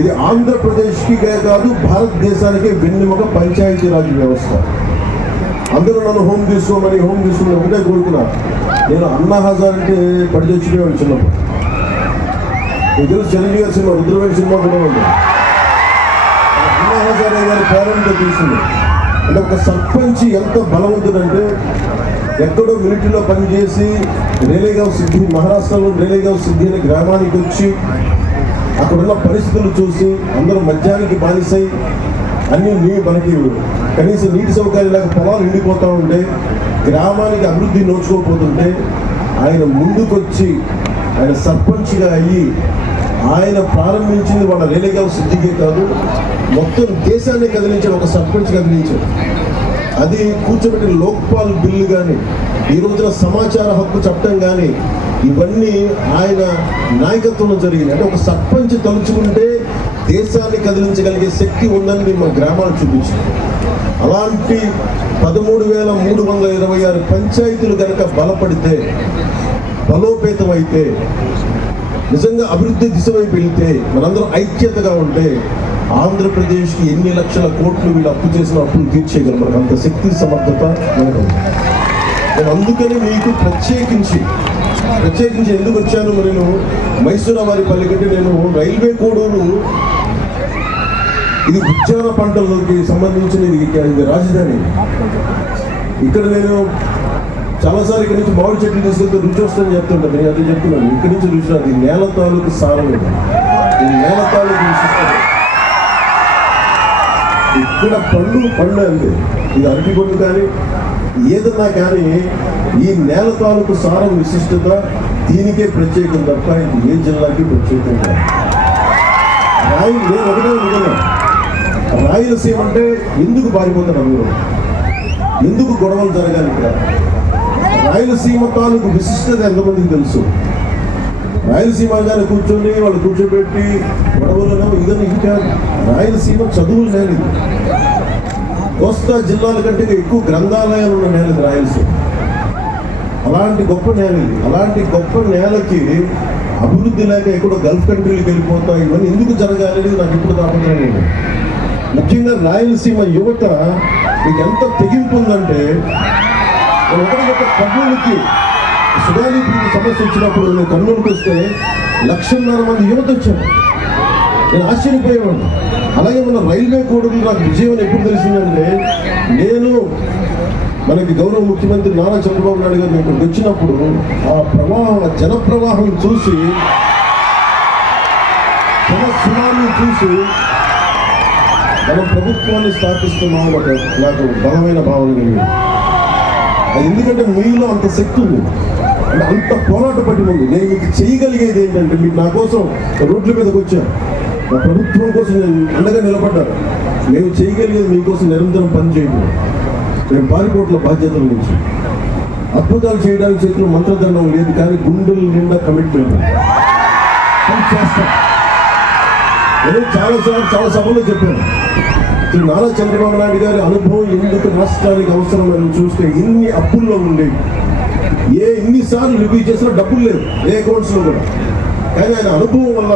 ఇది ఆంధ్రప్రదేశ్కి కాదు, భారతదేశానికి వెన్నెముక పంచాయతీ రాజ్ వ్యవస్థ. అందరూ నన్ను హోమ్ తీసుకోమని ఒకటే కోరుకున్నా. నేను అన్నా హజార్ అంటే పడి తెచ్చిపోయాను చిన్నప్పుడు. మీకు తెలుసు చిరంజీవి గారి సినిమా, రుద్రవేణి సినిమా కూడా ఉంది. అన్నా హజార్ గారి పేరెంట్తో తీసింది. అంటే ఒక సర్పంచ్ ఎంత బలవంతుడంటే, ఎక్కడో మిలిటరీలో పనిచేసి రేలేగావ్ సిద్ధి, మహారాష్ట్రలో రేలేగావ్ సిద్ధి అనే గ్రామానికి వచ్చి అక్కడున్న పరిస్థితులు చూసి అందరూ మద్యానికి బానిసై అన్ని మనకి కనీసం నీటి సౌకర్యం లేక పొలాలు ఎండిపోతూ ఉంటే, గ్రామానికి అభివృద్ధి నోచుకోకపోతుంటే ఆయన ముందుకొచ్చి ఆయన సర్పంచ్గా అయ్యి ఆయన ప్రారంభించింది వాళ్ళ రేణిగావ్ సిద్దికే కాదు, మొత్తం దేశాన్ని కదిలించాడు. ఒక సర్పంచ్ కదిలించాడు. అది కూర్చోబెట్టిన లోక్పాల్ బిల్లు కానీ, ఈ రోజున సమాచార హక్కు చట్టం కానీ, ఇవన్నీ ఆయన నాయకత్వంలో జరిగింది. అంటే ఒక సర్పంచ్ తలుచుకుంటే దేశాన్ని కదిలించగలిగే శక్తి ఉందని మా గ్రామాలు చూపించింది. అలాంటి 13,326 పంచాయతీలు కనుక బలపడితే, బలోపేతమైతే, నిజంగా అభివృద్ధి దిశ వైపు వెళ్తే, మనందరం ఐక్యతగా ఉంటే ఆంధ్రప్రదేశ్కి ఎన్ని లక్షల కోట్లు వీళ్ళు అప్పు చేసిన అప్పులు తీర్చేయగలరు. మనకు అంత శక్తి సమర్థత మనకు. నేను అందుకని మీకు ప్రత్యేకించి ఎందుకు వచ్చాను, నేను మైసూరావారిపల్లి కంటే నేను రైల్వే కోడూరు, ఇది ఉద్యాన పంటలకి సంబంధించిన ఇది రాజధాని. ఇక్కడ నేను చాలాసార్లు ఇక్కడి నుంచి మామిడి చెట్లు తీసుకెళ్తే రుచి వస్తుందని చెప్తుంటాను. నేను అదే చెప్తున్నాను, ఇక్కడి నుంచి రుచి రాదు. ఈ నేల తాలూకు సారం, ఈ నేల తాలూకు విశిష్టత. ఇక్కడ పండు అంతే. ఇది అరటి పండు కానీ ఏదన్నా కానీ ఈ నేల తాలూకు సారం విశిష్టత దీనికే ప్రత్యేకం తప్ప ఏ జిల్లాకి ప్రత్యేకం కాదు. నేను ఒకటే అనుకున్నా, రాయలసీమ అంటే ఎందుకు పారిపోతారు అందరూ, ఎందుకు గొడవలు జరగాలి ఇక్కడ? రాయలసీమ తాలూకు విశిష్టత ఎంతమందికి తెలుసు? రాయలసీమ గారిని వాళ్ళు కూర్చోబెట్టి గొడవలను ఇదని ఇంకా రాయలసీమ చదువులు నేలది. కోస్తా జిల్లాల కంటే ఎక్కువ గ్రంథాలయాలు ఉన్న నేలది రాయలసీమ. అలాంటి గొప్ప నేల ఇది. అలాంటి గొప్ప నేలకి అభివృద్ధి లేక ఎక్కడో గల్ఫ్ కంట్రీలకు వెళ్ళిపోతా, ఇవన్నీ ఎందుకు జరగాలి నాకు ఇప్పుడు తాపత్రయం. ముఖ్యంగా రాయలసీమ యువత మీకు ఎంత తెగింపు ఉందంటే, ఒకరికొక కర్నూలుకి సుగాలి సమస్య వచ్చినప్పుడు నేను కర్నూలుకి వస్తే 1,00,000 మంది యువత వచ్చారు. నేను ఆశ్చర్యపోయేవాడు. అలాగే మన రైల్వే కోడూరు నాకు విజయం ఎప్పుడు తెలిసిందంటే, నేను మనకి గౌరవ ముఖ్యమంత్రి నారా చంద్రబాబు నాయుడు గారు ఇక్కడికి వచ్చినప్పుడు ఆ ప్రవాహం, ఆ జన ప్రవాహం చూసి, జన సునామీ చూసి మనం ప్రభుత్వాన్ని స్థాపిస్తున్నాము నాకు బలమైన భావన కలిగింది. అది ఎందుకంటే మీలో అంత శక్తి ఉంది, అంటే అంత పోరాట పట్టి ఉంది. నేను మీకు చేయగలిగేది ఏంటంటే, మీకు నా కోసం రోడ్ల మీదకి వచ్చాను, నా ప్రభుత్వం కోసం నేను అండగా నిలబడ్డాను. నేను చేయగలిగేది మీకోసం నిరంతరం పనిచేయడం. నేను పారిపోట్ల బాధ్యతల నుంచి అద్భుతాలు చేయడానికి చేతిలో మంత్రదండం లేదు, కానీ గుండెల నిండా కమిట్మెంట్ చేస్తాను. నేను చాలా సభలో చెప్పాను, నారా చంద్రబాబు నాయుడు గారి అనుభవం ఎందుకు రాష్ట్రానికి అవసరం అని చూస్తే, ఇన్ని అప్పుల్లో ఉండేవి, ఎన్నిసార్లు రివ్యూ చేసినా డబ్బులు లేవు ఏ అకౌంట్స్లో కూడా. కానీ ఆయన అనుభవం వల్ల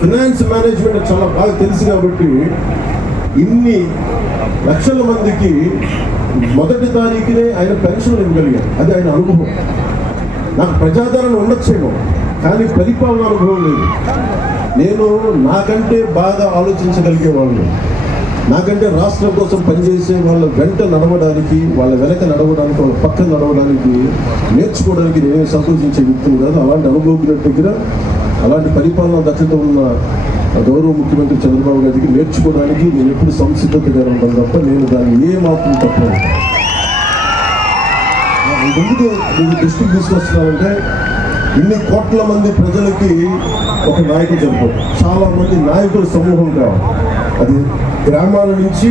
ఫినాన్స్ మేనేజ్మెంట్ చాలా బాగా తెలుసు కాబట్టి ఇన్ని లక్షల మందికి మొదటి తారీఖునే ఆయన పెన్షన్ ఇవ్వగలిగారు. అది ఆయన అనుభవం. నాకు ప్రజాదరణ ఉండొచ్చేమో, కానీ పరిపాలన అనుభవం లేదు. నేను నాకంటే బాగా ఆలోచించగలిగే వాళ్ళు, నాకంటే రాష్ట్రం కోసం పనిచేసే వాళ్ళ వెంట నడవడానికి, వాళ్ళ వెనక నడవడానికి, వాళ్ళ పక్కన నడవడానికి, నేర్చుకోవడానికి నేనే సంతోషించే వ్యక్తులు కాదు. అలాంటి అనుభవం దగ్గర, అలాంటి పరిపాలన దక్షత ఉన్న గౌరవ ముఖ్యమంత్రి చంద్రబాబు గారికి నేర్చుకోవడానికి నేను ఎప్పుడు సంసిద్ధతగా ఉంటాను తప్ప నేను దాన్ని ఏ మాత్రం తప్పను. ఎందుకు నేను దృష్టికి తీసుకొస్తున్నానంటే, ఇన్ని కోట్ల మంది ప్రజలకి ఒక నాయకుడు సరిపోదు. చాలా మంది నాయకుల సమూహం కావాలి. అది గ్రామాల నుంచి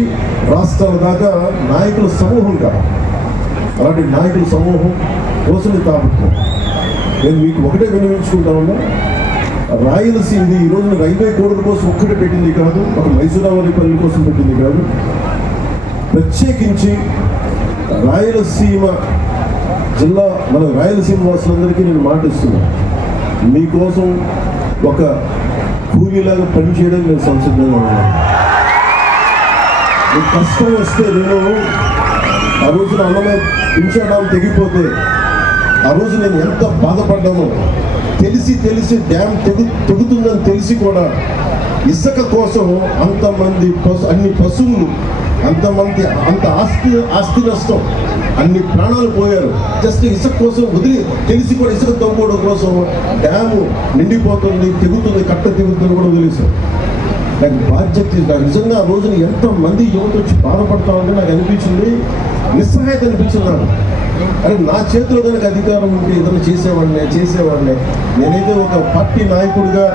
రాష్ట్రాల దాకా నాయకుల సమూహం కావాలి. అలాంటి నాయకుల సమూహం కోసమే తాపత్రం. నేను మీకు ఒకటే వినియోగించుకుంటామన్నా, రాయలసీమ ఈ రోజున రైల్వే కోడూరు కోసం ఒక్కటే పెట్టింది కాదు, ఒక మైసూరావారిపల్లి కోసం పెట్టింది కాదు, ప్రత్యేకించి రాయలసీమ జిల్లా, మన రాయలసీమ వాసులందరికీ నేను మాటిస్తున్నాను, మీకోసం ఒక కూలీలాగా పనిచేయడానికి నేను సంసిద్ధంగా ఉన్నాను. మీకు కష్టం వస్తే, నేను ఆ రోజున అన్నమే పింఛడాలు తెగిపోతే ఆ రోజు నేను ఎంత బాధపడ్డానో తెలిసి డ్యామ్ తెగుతుందని తెలిసి కూడా ఇసుక కోసం అన్ని పశువులు అంత ఆస్తి నష్టం, అన్ని ప్రాణాలు పోయారు. జస్ట్ ఇసుక కోసం తెలిసి కూడా ఇసుక తవ్వుకోవడం కోసం డ్యాము నిండిపోతుంది, తెగుతుంది, కట్ట తెగుతుంది కూడా వదిలేశారు. నాకు బాధ్యత నాకు నిజంగా ఆ రోజున ఎంతమంది యువత వచ్చి బాధపడతా ఉంటే నాకు అనిపించింది, నిస్సహాయత అనిపించింది నాకు. అరే నా చేతిలో కనుక అధికారం ఉంటే ఏదైనా చేసేవాడినే. నేనైతే ఒక పార్టీ నాయకుడిగా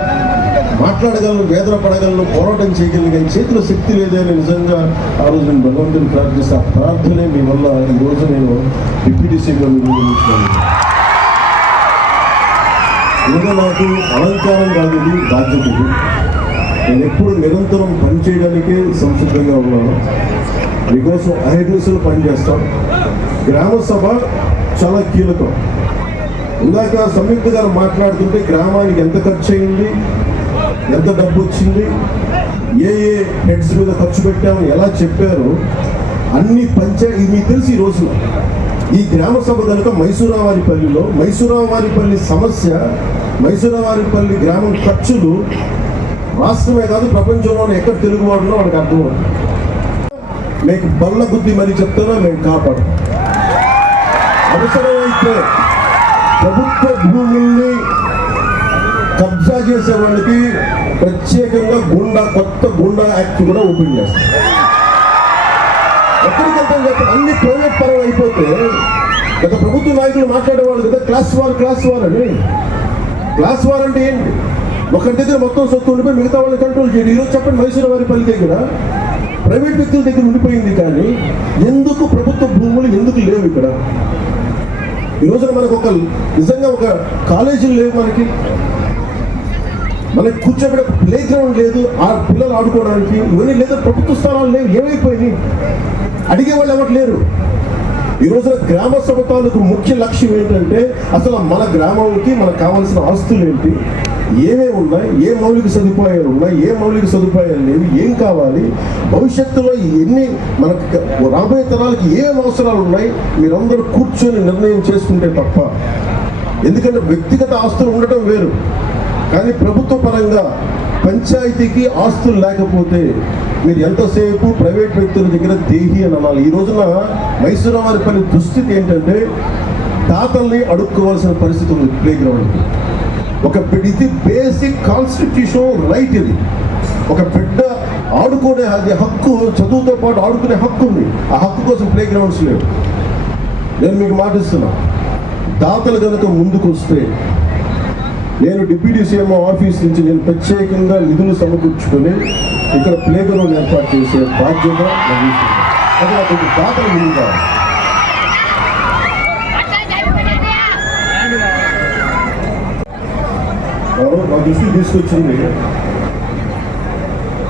మాట్లాడగలను, వేదన పడగలను, పోరాటం చేయగలను, కానీ చేతిలో శక్తి లేదే అని నిజంగా ఆ రోజు నేను భగవంతుని ప్రార్థిస్తే ఆ ప్రార్థనే మీ వల్ల ఈరోజు నేను డిప్యూటీ సీఎంగా నిర్వహించుకున్నాను. ఏదో నాకు అలంకారం కాదు, ఇది బాధ్యత. నేను ఎప్పుడు నిరంతరం పనిచేయడానికే సంసిద్ధంగా ఉన్నాను. మీకోసం అహర్నిశలు పనిచేస్తాం. గ్రామ సభ చాలా కీలకం. ఇందాక సంయుక్త గారు మాట్లాడుతుంటే గ్రామానికి ఎంత ఖర్చు అయింది, ఎంత డబ్బు వచ్చింది, ఏ హెడ్స్ మీద ఖర్చు పెట్టామని ఎలా చెప్పారు, అన్ని పంచాయతీ మీకు తెలిసి ఈ రోజున ఈ గ్రామ సభ కనుక మైసూరావారిపల్లి సమస్య, మైసూరావారిపల్లి గ్రామం ఖర్చులు రాష్ట్రమే కాదు ప్రపంచంలోనే ఎక్కడ తెలుగువాడులో మనకు అర్థమవుతుంది. మీకు బల్ల బుద్ధి మరి చెప్తానో మేము కాపాడు. అవసరమైతే ప్రభుత్వ భూముల్ని కబ్జా చేసే వాళ్ళకి ప్రత్యేకంగా కొత్త గుండా యాక్ట్ కూడా ఓపెన్ చేస్తాం. ఎక్కడికెళ్తే అన్ని ప్రైవేట్ పరం అయిపోతే గత ప్రభుత్వ నాయకులు మాట్లాడేవాళ్ళు కదా క్లాస్ వార్ అని. క్లాస్ వార్ అంటే ఏంటి? ఒకరి దగ్గర మొత్తం సొత్తు ఉండిపోయి మిగతా వాళ్ళని కంట్రోల్ చేయండి. ఈరోజు చెప్పండి, మైసూరావారిపల్లి దగ్గర ప్రైవేట్ వ్యక్తుల దగ్గర ఉండిపోయింది, కానీ ఎందుకు ప్రభుత్వ భూములు ఎందుకు లేవు ఇక్కడ? ఈ రోజున మనకు నిజంగా ఒక కాలేజీలు లేవు, మనకి కూర్చోబెట్టే ప్లే గ్రౌండ్ లేదు, ఆ పిల్లలు ఆడుకోవడానికి ఇవన్నీ లేదా, ప్రభుత్వ స్థలాలు లేవు. ఏమైపోయింది? అడిగేవాళ్ళు ఎవరు లేరు. ఈ రోజున గ్రామ సభ తాలూకు ముఖ్య లక్ష్యం ఏంటంటే అసలు మన గ్రామానికి మనకు కావాల్సిన ఆస్తులు ఏంటి, ఏమేమి ఉన్నాయి, ఏ మౌలిక సదుపాయాలు ఉన్నాయి, ఏ మౌలిక సదుపాయాలు లేవు, ఏం కావాలి, భవిష్యత్తులో ఎన్ని మనకు రాబోయే తరాలకి ఏం అవసరాలు ఉన్నాయి, మీరందరూ కూర్చొని నిర్ణయం చేసుకుంటే తప్ప. ఎందుకంటే వ్యక్తిగత ఆస్తులు ఉండటం వేరు, కానీ ప్రభుత్వ పరంగా పంచాయతీకి ఆస్తులు లేకపోతే మీరు ఎంతసేపు ప్రైవేట్ వ్యక్తుల దగ్గర దేహి అని అనాలి. ఈ రోజున మైసూరావారిపల్లి దుస్థితి ఏంటంటే తాతల్ని అడుక్కోవాల్సిన పరిస్థితి ఉంది. ప్లే గ్రౌండ్కి ఇది బేసిక్ కాన్స్టిట్యూషన్ రైట్. ఇది ఒక బిడ్డ ఆడుకునే హక్కు, చదువుతో పాటు ఆడుకునే హక్కు ఉంది. ఆ హక్కు కోసం ప్లే గ్రౌండ్స్ లేవు. నేను మీకు మాటిస్తున్నా, దాతలు కనుక ముందుకు వస్తే నేను డిప్యూటీ సీఎం ఆఫీస్ నుంచి నేను ప్రత్యేకంగా నిధులు సమకూర్చుకొని ఇక్కడ ప్లే గ్రౌండ్ ఏర్పాటు చేసే బాధ్యత వహిస్తున్నాను. దాతలు ముందు కావాలి. నా దృష్టికి తీసుకొచ్చింది,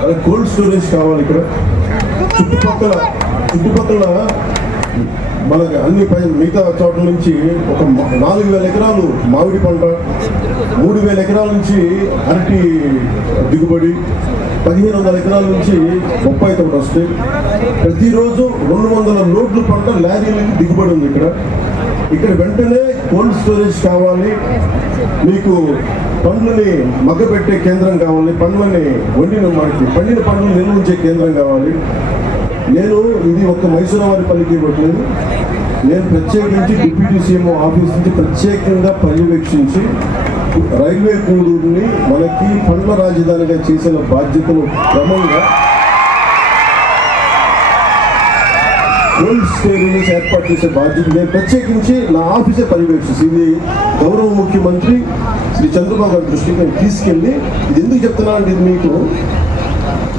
అదే కోల్డ్ స్టోరేజ్ కావాలి ఇక్కడ చుట్టుపక్కల మనకి అన్ని మిగతా చోట్ల నుంచి ఒక 4,000 ఎకరాలు మామిడి పంట, 3,000 ఎకరాల నుంచి అరటి దిగుబడి, 1,500 ఎకరాల నుంచి బొప్పాయి తోట వస్తాయి. ప్రతిరోజు 200 లోడ్లు పంట లారీలకి దిగుబడి ఉంది ఇక్కడ వెంటనే కోల్డ్ స్టోరేజ్ కావాలి. మీకు పండ్లని మగ్గబెట్టే కేంద్రం కావాలి, పండ్లని పండిన పండ్లు నిల్వ ఉంచే కేంద్రం కావాలి. నేను ఇది ఒక్క మైసూరావారిపల్లికి ఇవ్వట్లేదు, నేను ప్రత్యేకించి డిప్యూటీ సీఎం ఆఫీస్ నుంచి ప్రత్యేకంగా పర్యవేక్షించి రైల్వే కోడూరుని మనకి పండ్ల రాజధానిగా చేసిన బాధ్యతను క్రమంగా కోల్డ్ స్టోరేజ్ ఏర్పాటు చేసే బాధ్యత నేను ప్రత్యేకించి నా ఆఫీసే పర్యవేక్షించి ఇది గౌరవ ముఖ్యమంత్రి శ్రీ చంద్రబాబు గారి దృష్టికి నేను తీసుకెళ్ళి, ఇది ఎందుకు చెప్తున్నా అంటే ఇది మీకు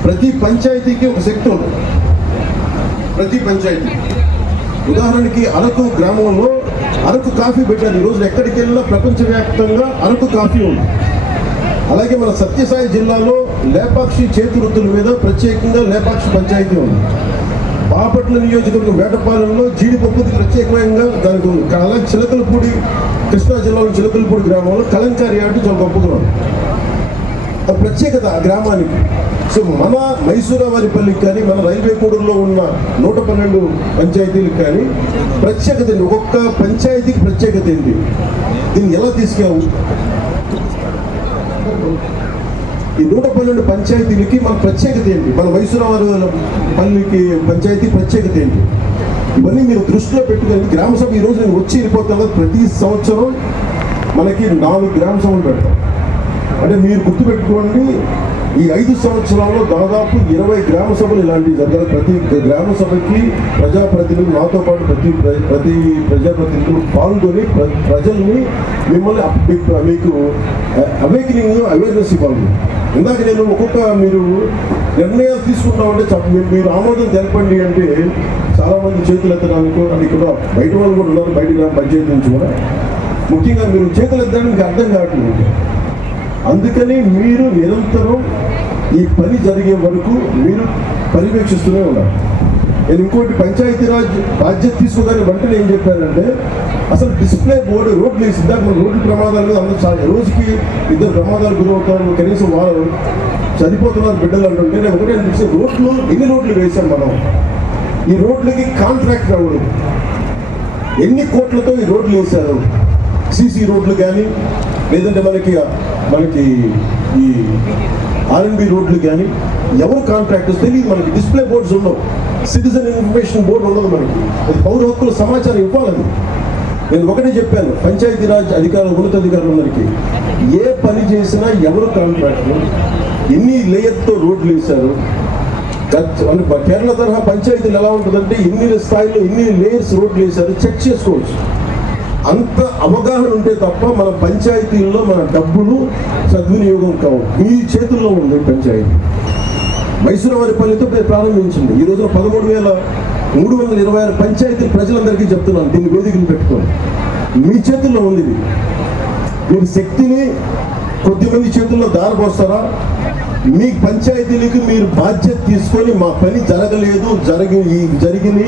ప్రతి పంచాయతీకి ఒక శక్తి ఉంది. ప్రతి పంచాయతీ ఉదాహరణకి అరకు గ్రామంలో అరకు కాఫీ పెట్టారు. ఈరోజు ఎక్కడికి వెళ్ళినా ప్రపంచవ్యాప్తంగా అరకు కాఫీ ఉంది. అలాగే మన సత్యసాయి జిల్లాలో లేపాక్షి చేతి వృత్తుల మీద ప్రత్యేకంగా లేపాక్షి పంచాయతీ ఉంది. బాపట్ల నియోజకవర్గం వేటపాలెంలో జీడిపప్పుకి ప్రత్యేకంగా దానికి ఉంది. అలాగే చిలకలపూడి కృష్ణా జిల్లాలో చిలకలపూడి గ్రామంలో కలంకారీ ఆట చాలా గొప్పగా ఉంది. ప్రత్యేకత ఆ గ్రామానికి. సో మన మైసూరావారిపల్లికి కానీ మన రైల్వే కోడూరులో ఉన్న 112 పంచాయతీలకు కానీ ప్రత్యేకత ఏంటి? ఒక్కొక్క పంచాయతీకి ప్రత్యేకత ఏంటి? దీన్ని ఎలా తీసుకెళ్ళాము? ఈ 112 12 పంచాయతీలకి మన ప్రత్యేకత ఏంటి, మన మైసూరువారిపల్లికి పంచాయతీ ప్రత్యేకత ఏంటి, ఇవన్నీ మీరు దృష్టిలో పెట్టుకొని గ్రామ సభ ఈరోజు నేను వచ్చి వెళ్ళిపోతాను. ప్రతి సంవత్సరం మనకి 4 గ్రామ సభలు పెడతాం. అంటే మీరు గుర్తుపెట్టుకోండి, ఈ 5 సంవత్సరాల్లో దాదాపు 20 గ్రామ సభలు ఇలాంటివి జరగాలి. ప్రతి గ్రామ సభకి ప్రజాప్రతినిధులు, నాతో పాటు ప్రతి ప్రజాప్రతినిధులు పాల్గొని ప్రజల్ని మిమ్మల్ని మీకు అవేర్నెస్ ఇవ్వాలి. ఇందాక నేను ఒక్కొక్క మీరు నిర్ణయాలు తీసుకుంటామంటే మీరు ఆమోదం తెలపండి అంటే చాలామంది చేతులు ఎత్తడానికి, అది కూడా బయట వాళ్ళు కూడా ఉన్నారు, బయట గ్రామ పంచాయతీ నుంచి కూడా. ముఖ్యంగా మీరు చేతులు ఎత్తడానికి అర్థం కావట్లేదు. అందుకని మీరు నిరంతరం ఈ పని జరిగే వరకు మీరు పర్యవేక్షిస్తూనే ఉన్నారు. నేను ఇంకోటి పంచాయతీరాజ్ బాధ్యత తీసుకోగానే వెంటనే ఏం చెప్పానంటే, అసలు డిస్ప్లే బోర్డు రోడ్లు వేసి ఇందాక మన రోడ్డు ప్రమాదాలు అందరూ రోజుకి 2 ప్రమాదాలు గురవుతారు, కనీసం వాళ్ళు చనిపోతున్నారు బిడ్డలు అంటుంటే నేను ఒకటే అనిపిస్తే, రోడ్లు ఎన్ని రోడ్లు వేసాం మనం, ఈ రోడ్లకి కాంట్రాక్ట్ అవ్వదు, ఎన్ని కోట్లతో ఈ రోడ్లు వేశారు, సీసీ రోడ్లు కానీ లేదంటే మనకి ఈ ఆర్ఎన్బి రోడ్లు కానీ ఎవరు కాంట్రాక్టర్స్ తెలియదు. మనకి డిస్ప్లే బోర్డ్స్ ఉండవు, సిటిజన్ ఇన్ఫర్మేషన్ బోర్డు ఉండదు మనకి. అది పౌర హక్కుల సమాచారం ఇవ్వాలని నేను ఒకటే చెప్పాను పంచాయతీరాజ్ అధికారులు, ఉన్నతాధికారులందరికీ. ఏ పని చేసినా ఎవరు కాంట్రాక్టర్, ఎన్ని లేయర్తో రోడ్లు వేశారు, కేరళ తరహా పంచాయతీలు ఎలా ఉంటుందంటే ఎన్ని స్థాయిలో ఎన్ని లేయర్స్ రోడ్లు వేశారు చెక్ చేసుకోవచ్చు. అంత అవగాహన ఉంటే తప్ప మన పంచాయతీల్లో మన డబ్బులు సద్వినియోగం కావు. మీ చేతుల్లో ఉంది పంచాయతీ. మైసూరువారిపల్లితో ప్రారంభించింది. ఈ రోజున 13,326 పంచాయతీలు ప్రజలందరికీ చెప్తున్నాను, దీన్ని వేదికలు పెట్టుకోండి. మీ చేతుల్లో ఉంది ఇది. మీరు శక్తిని కొద్దిమంది చేతుల్లో దారపోస్తారా? మీ పంచాయతీలకు మీరు బాధ్యత తీసుకొని మా పని జరగలేదు, జరిగింది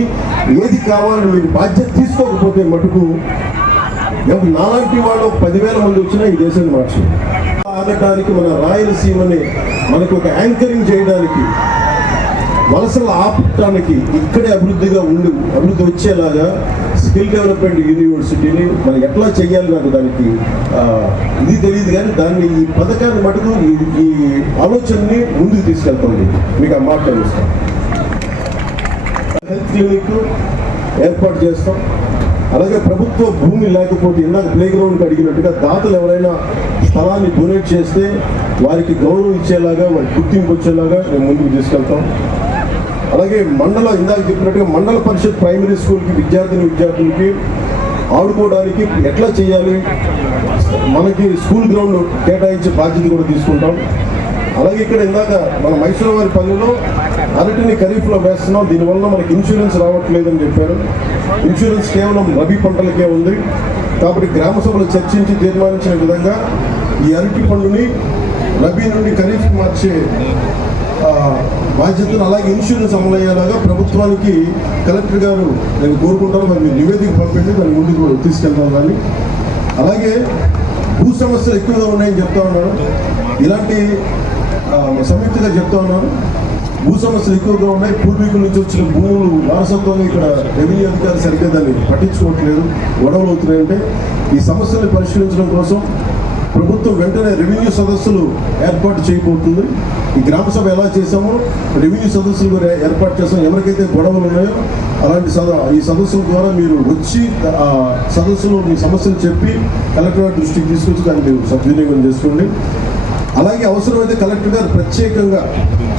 ఏది కావాలని మీరు బాధ్యత తీసుకోకపోతే మటుకు నాలాంటి వాళ్ళు 10,000 మంది వచ్చినా ఈ దేశాన్ని మార్చి ఆడటానికి, మన రాయలసీమని మనకు ఒక యాంకరింగ్ చేయడానికి, వలసలు ఆపటానికి, ఇక్కడే అభివృద్ధి వచ్చేలాగా స్కిల్ డెవలప్మెంట్ యూనివర్సిటీని మనం ఎట్లా చేయాలి నాకు దానికి ఇది తెలియదు. కానీ దాన్ని ఈ పథకాన్ని మటుకు ఈ ఆలోచనని ముందుకు తీసుకెళ్తుంది. మీకు ఆ మాట తెలుస్తాం. హెల్త్ క్లినిక్ ఏర్పాటు చేస్తాం. అలాగే ప్రభుత్వ భూమి లేకపోతే ఇందాక ప్లే గ్రౌండ్కి అడిగినట్టుగా దాతలు ఎవరైనా స్థలాన్ని డొనేట్ చేస్తే వారికి గౌరవం ఇచ్చేలాగా, వారికి గుర్తింపు వచ్చేలాగా మేము ముందుకు తీసుకెళ్తాం. అలాగే ఇందాక చెప్పినట్టుగా మండల పరిషత్ ప్రైమరీ స్కూల్కి విద్యార్థులకి ఆడుకోవడానికి ఎట్లా చేయాలి, మనకి స్కూల్ గ్రౌండ్ కేటాయించే బాధ్యత కూడా తీసుకుంటాం. అలాగే ఇక్కడ ఇందాక మన మైసూరువారిపల్లిలో అరటిని ఖరీఫ్లో వేస్తున్నాం, దీనివల్ల మనకి ఇన్సూరెన్స్ రావట్లేదని చెప్పారు. ఇన్సూరెన్స్ కేవలం రబీ పంటలకే ఉంది. కాబట్టి గ్రామ సభలు చర్చించి తీర్మానించిన విధంగా ఈ అరటి పండుని రబీ నుండి ఖరీఫ్కి మార్చే బాధ్యతను, అలాగే ఇన్సూరెన్స్ అమలయ్యేలాగా ప్రభుత్వానికి కలెక్టర్ గారు నేను కోరుకుంటాను. మరి మీరు నివేదిక పంపించి దాన్ని ముందుకు తీసుకెళ్తాం. కానీ అలాగే భూ సమస్యలు ఎక్కువగా ఉన్నాయని చెప్తా ఉన్నాను. ఇలాంటి సంయుక్తంగా చెప్తా ఉన్నాను, భూ సమస్యలు ఎక్కువగా ఉన్నాయి. పూర్వీకుల నుంచి వచ్చిన భూములు వారసత్వంగా ఇక్కడ రెవెన్యూ అధికారులు సరిగ్గా దాన్ని పట్టించుకోవట్లేదు, గొడవలు అవుతున్నాయంటే ఈ సమస్యలను పరిష్కరించడం కోసం ప్రభుత్వం వెంటనే రెవెన్యూ సదస్సులు ఏర్పాటు చేయబోతుంది. ఈ గ్రామ సభ ఎలా చేసామో రెవెన్యూ సదస్సులు కూడా ఏర్పాటు చేస్తాం. ఎవరికైతే గొడవలు ఉన్నాయో అలాంటి ఈ సదస్సుల ద్వారా మీరు వచ్చి ఆ సదస్సులో మీ సమస్యలు చెప్పి కలెక్టర్ గారి దృష్టికి తీసుకొచ్చి దాన్ని మీరు సద్వినియోగం చేసుకోండి. అలాగే అవసరమైతే కలెక్టర్ గారు ప్రత్యేకంగా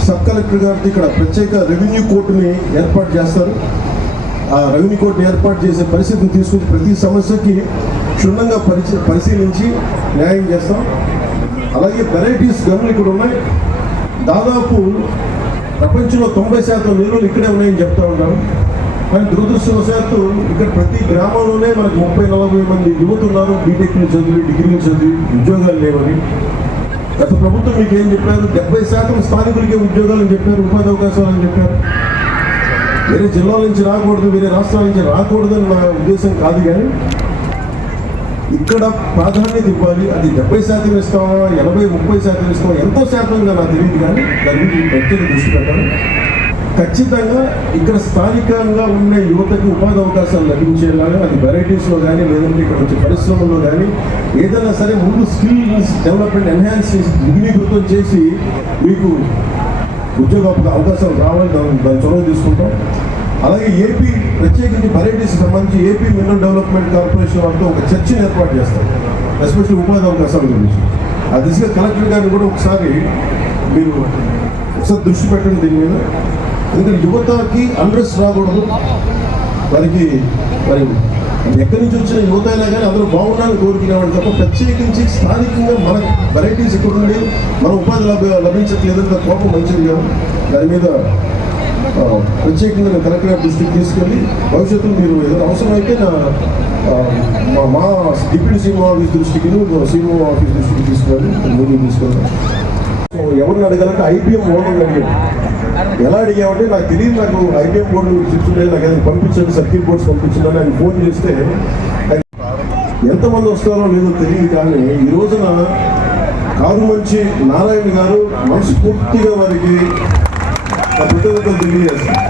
సబ్ కలెక్టర్ గారికి ఇక్కడ ప్రత్యేక రెవెన్యూ కోర్టుని ఏర్పాటు చేస్తారు. ఆ రెవెన్యూ కోర్టుని ఏర్పాటు చేసే పరిస్థితిని తీసుకొచ్చి ప్రతి సమస్యకి క్షుణ్ణంగా పరిశీలించి న్యాయం చేస్తాం. అలాగే వెరైటీస్ గనులు ఇక్కడ ఉన్నాయి. దాదాపు ప్రపంచంలో 90% నిల్వలు ఇక్కడే ఉన్నాయని చెప్తా ఉంటాం. కానీ దురదృష్టవశాత్తు ఇక్కడ ప్రతి గ్రామంలోనే మనకు 30-40 మంది యువతున్నారు, బీటెక్లు చదివి, డిగ్రీలు చదివి ఉద్యోగాలు లేవని. గత ప్రభుత్వం మీకు ఏం చెప్పారు? 70% స్థానికులకే ఉద్యోగాలు అని చెప్పారు, ఉపాధి అవకాశాలు అని చెప్పారు. వేరే జిల్లాల నుంచి రాకూడదు, వేరే రాష్ట్రాల నుంచి రాకూడదని నా ఉద్దేశం కాదు. కానీ ఇక్కడ ప్రాధాన్యత ఇవ్వాలి. అది 70% ఇస్తామా, 80-30% ఇస్తామా, ఎంతో శాతంగా నాకు తెలియదు. కానీ దాని గురించి ప్రత్యేక దృష్టి పెట్టాలి. ఖచ్చితంగా ఇక్కడ స్థానికంగా ఉన్న యువతకి ఉపాధి అవకాశాలు లభించేలాగా, అది వెరైటీస్లో కానీ లేదంటే ఇక్కడ వచ్చే పరిశ్రమల్లో కానీ ఏదైనా సరే ముందు స్కిల్స్ డెవలప్మెంట్ ఎన్హాన్స్ చేసి వినియోగం చేసి మీకు ఉద్యోగ అవకాశాలు రావాలి, దాని చొరవ తీసుకుంటాం. అలాగే ఏపీ ప్రత్యేకించి వెరైటీస్కి సంబంధించి ఏపీ మినరల్ డెవలప్మెంట్ కార్పొరేషన్ వాళ్ళతో ఒక చర్చను ఏర్పాటు చేస్తాం, ఎస్పెషల్లీ ఉపాధి అవకాశాల గురించి. ఆ దిశగా కలెక్టర్ గారిని కూడా ఒకసారి మీరు దృష్టి పెట్టండి దీని మీద. ఎందుకంటే యువతకి అన్రెస్ట్ రాకూడదు, వారికి మరి ఎక్కడి నుంచి వచ్చిన యువత అయినా కానీ అందరూ బాగుండాలని కోరుకునేవాడు తప్ప ప్రత్యేకించి స్థానికంగా మన వెరైటీస్ ఇక్కడ ఉండి మన ఉపాధి లభించట్లేదంటే కోపం మంచిది కాదు. దాని మీద ప్రత్యేకంగా నేను కలెక్టర్ గారి దృష్టికి తీసుకెళ్ళి భవిష్యత్తులో మీరు ఏదైనా అవసరమైతే మా డిప్యూటీ సీఎం ఆఫీస్ దృష్టికి సీఎం ఆఫీస్ దృష్టికి తీసుకెళ్ళి ముందుకు తీసుకెళ్ళాను. ఎవరిని అడగాలంటే IBM ఓనర్ని అడిగాడు. ఎలా అడిగామంటే నాకు తెలియదు, నాకు IBM బోర్డు చూస్తుంటే నాకు ఏదైనా పంపించండి, సర్క్యూట్ బోర్డ్స్ పంపించిందని ఆయన ఫోన్ చేస్తే ఎంతమంది వస్తారో లేదో తెలియదు. కానీ ఈ రోజున కారుమంచి నారాయణ గారు మనస్ఫూర్తిగా వారికి కృతజ్ఞతలు తెలియజేస్తారు.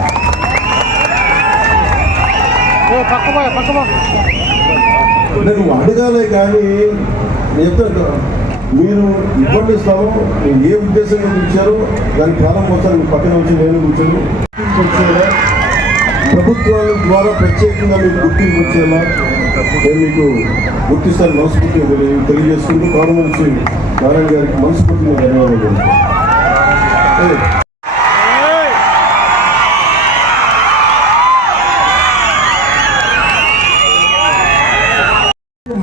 నేను అడగాలే కానీ చెప్తాను, మీరు ఇబ్బంది ఇస్తాము, మీరు ఏ ఉద్దేశంగా ఇచ్చారో దాని ప్రారంభోత్సవం మీ పక్కన వచ్చి నేను కూర్చొని వచ్చేలా ప్రభుత్వాల ద్వారా ప్రత్యేకంగా మీకు గుర్తింపు వచ్చేలా నేను మీకు గుర్తిస్తాను మనస్ఫూర్తిగా తెలియజేసుకుంటూ కారుమంచి నారాయణ గారికి మనస్ఫూర్తిగా ధన్యవాదాలు.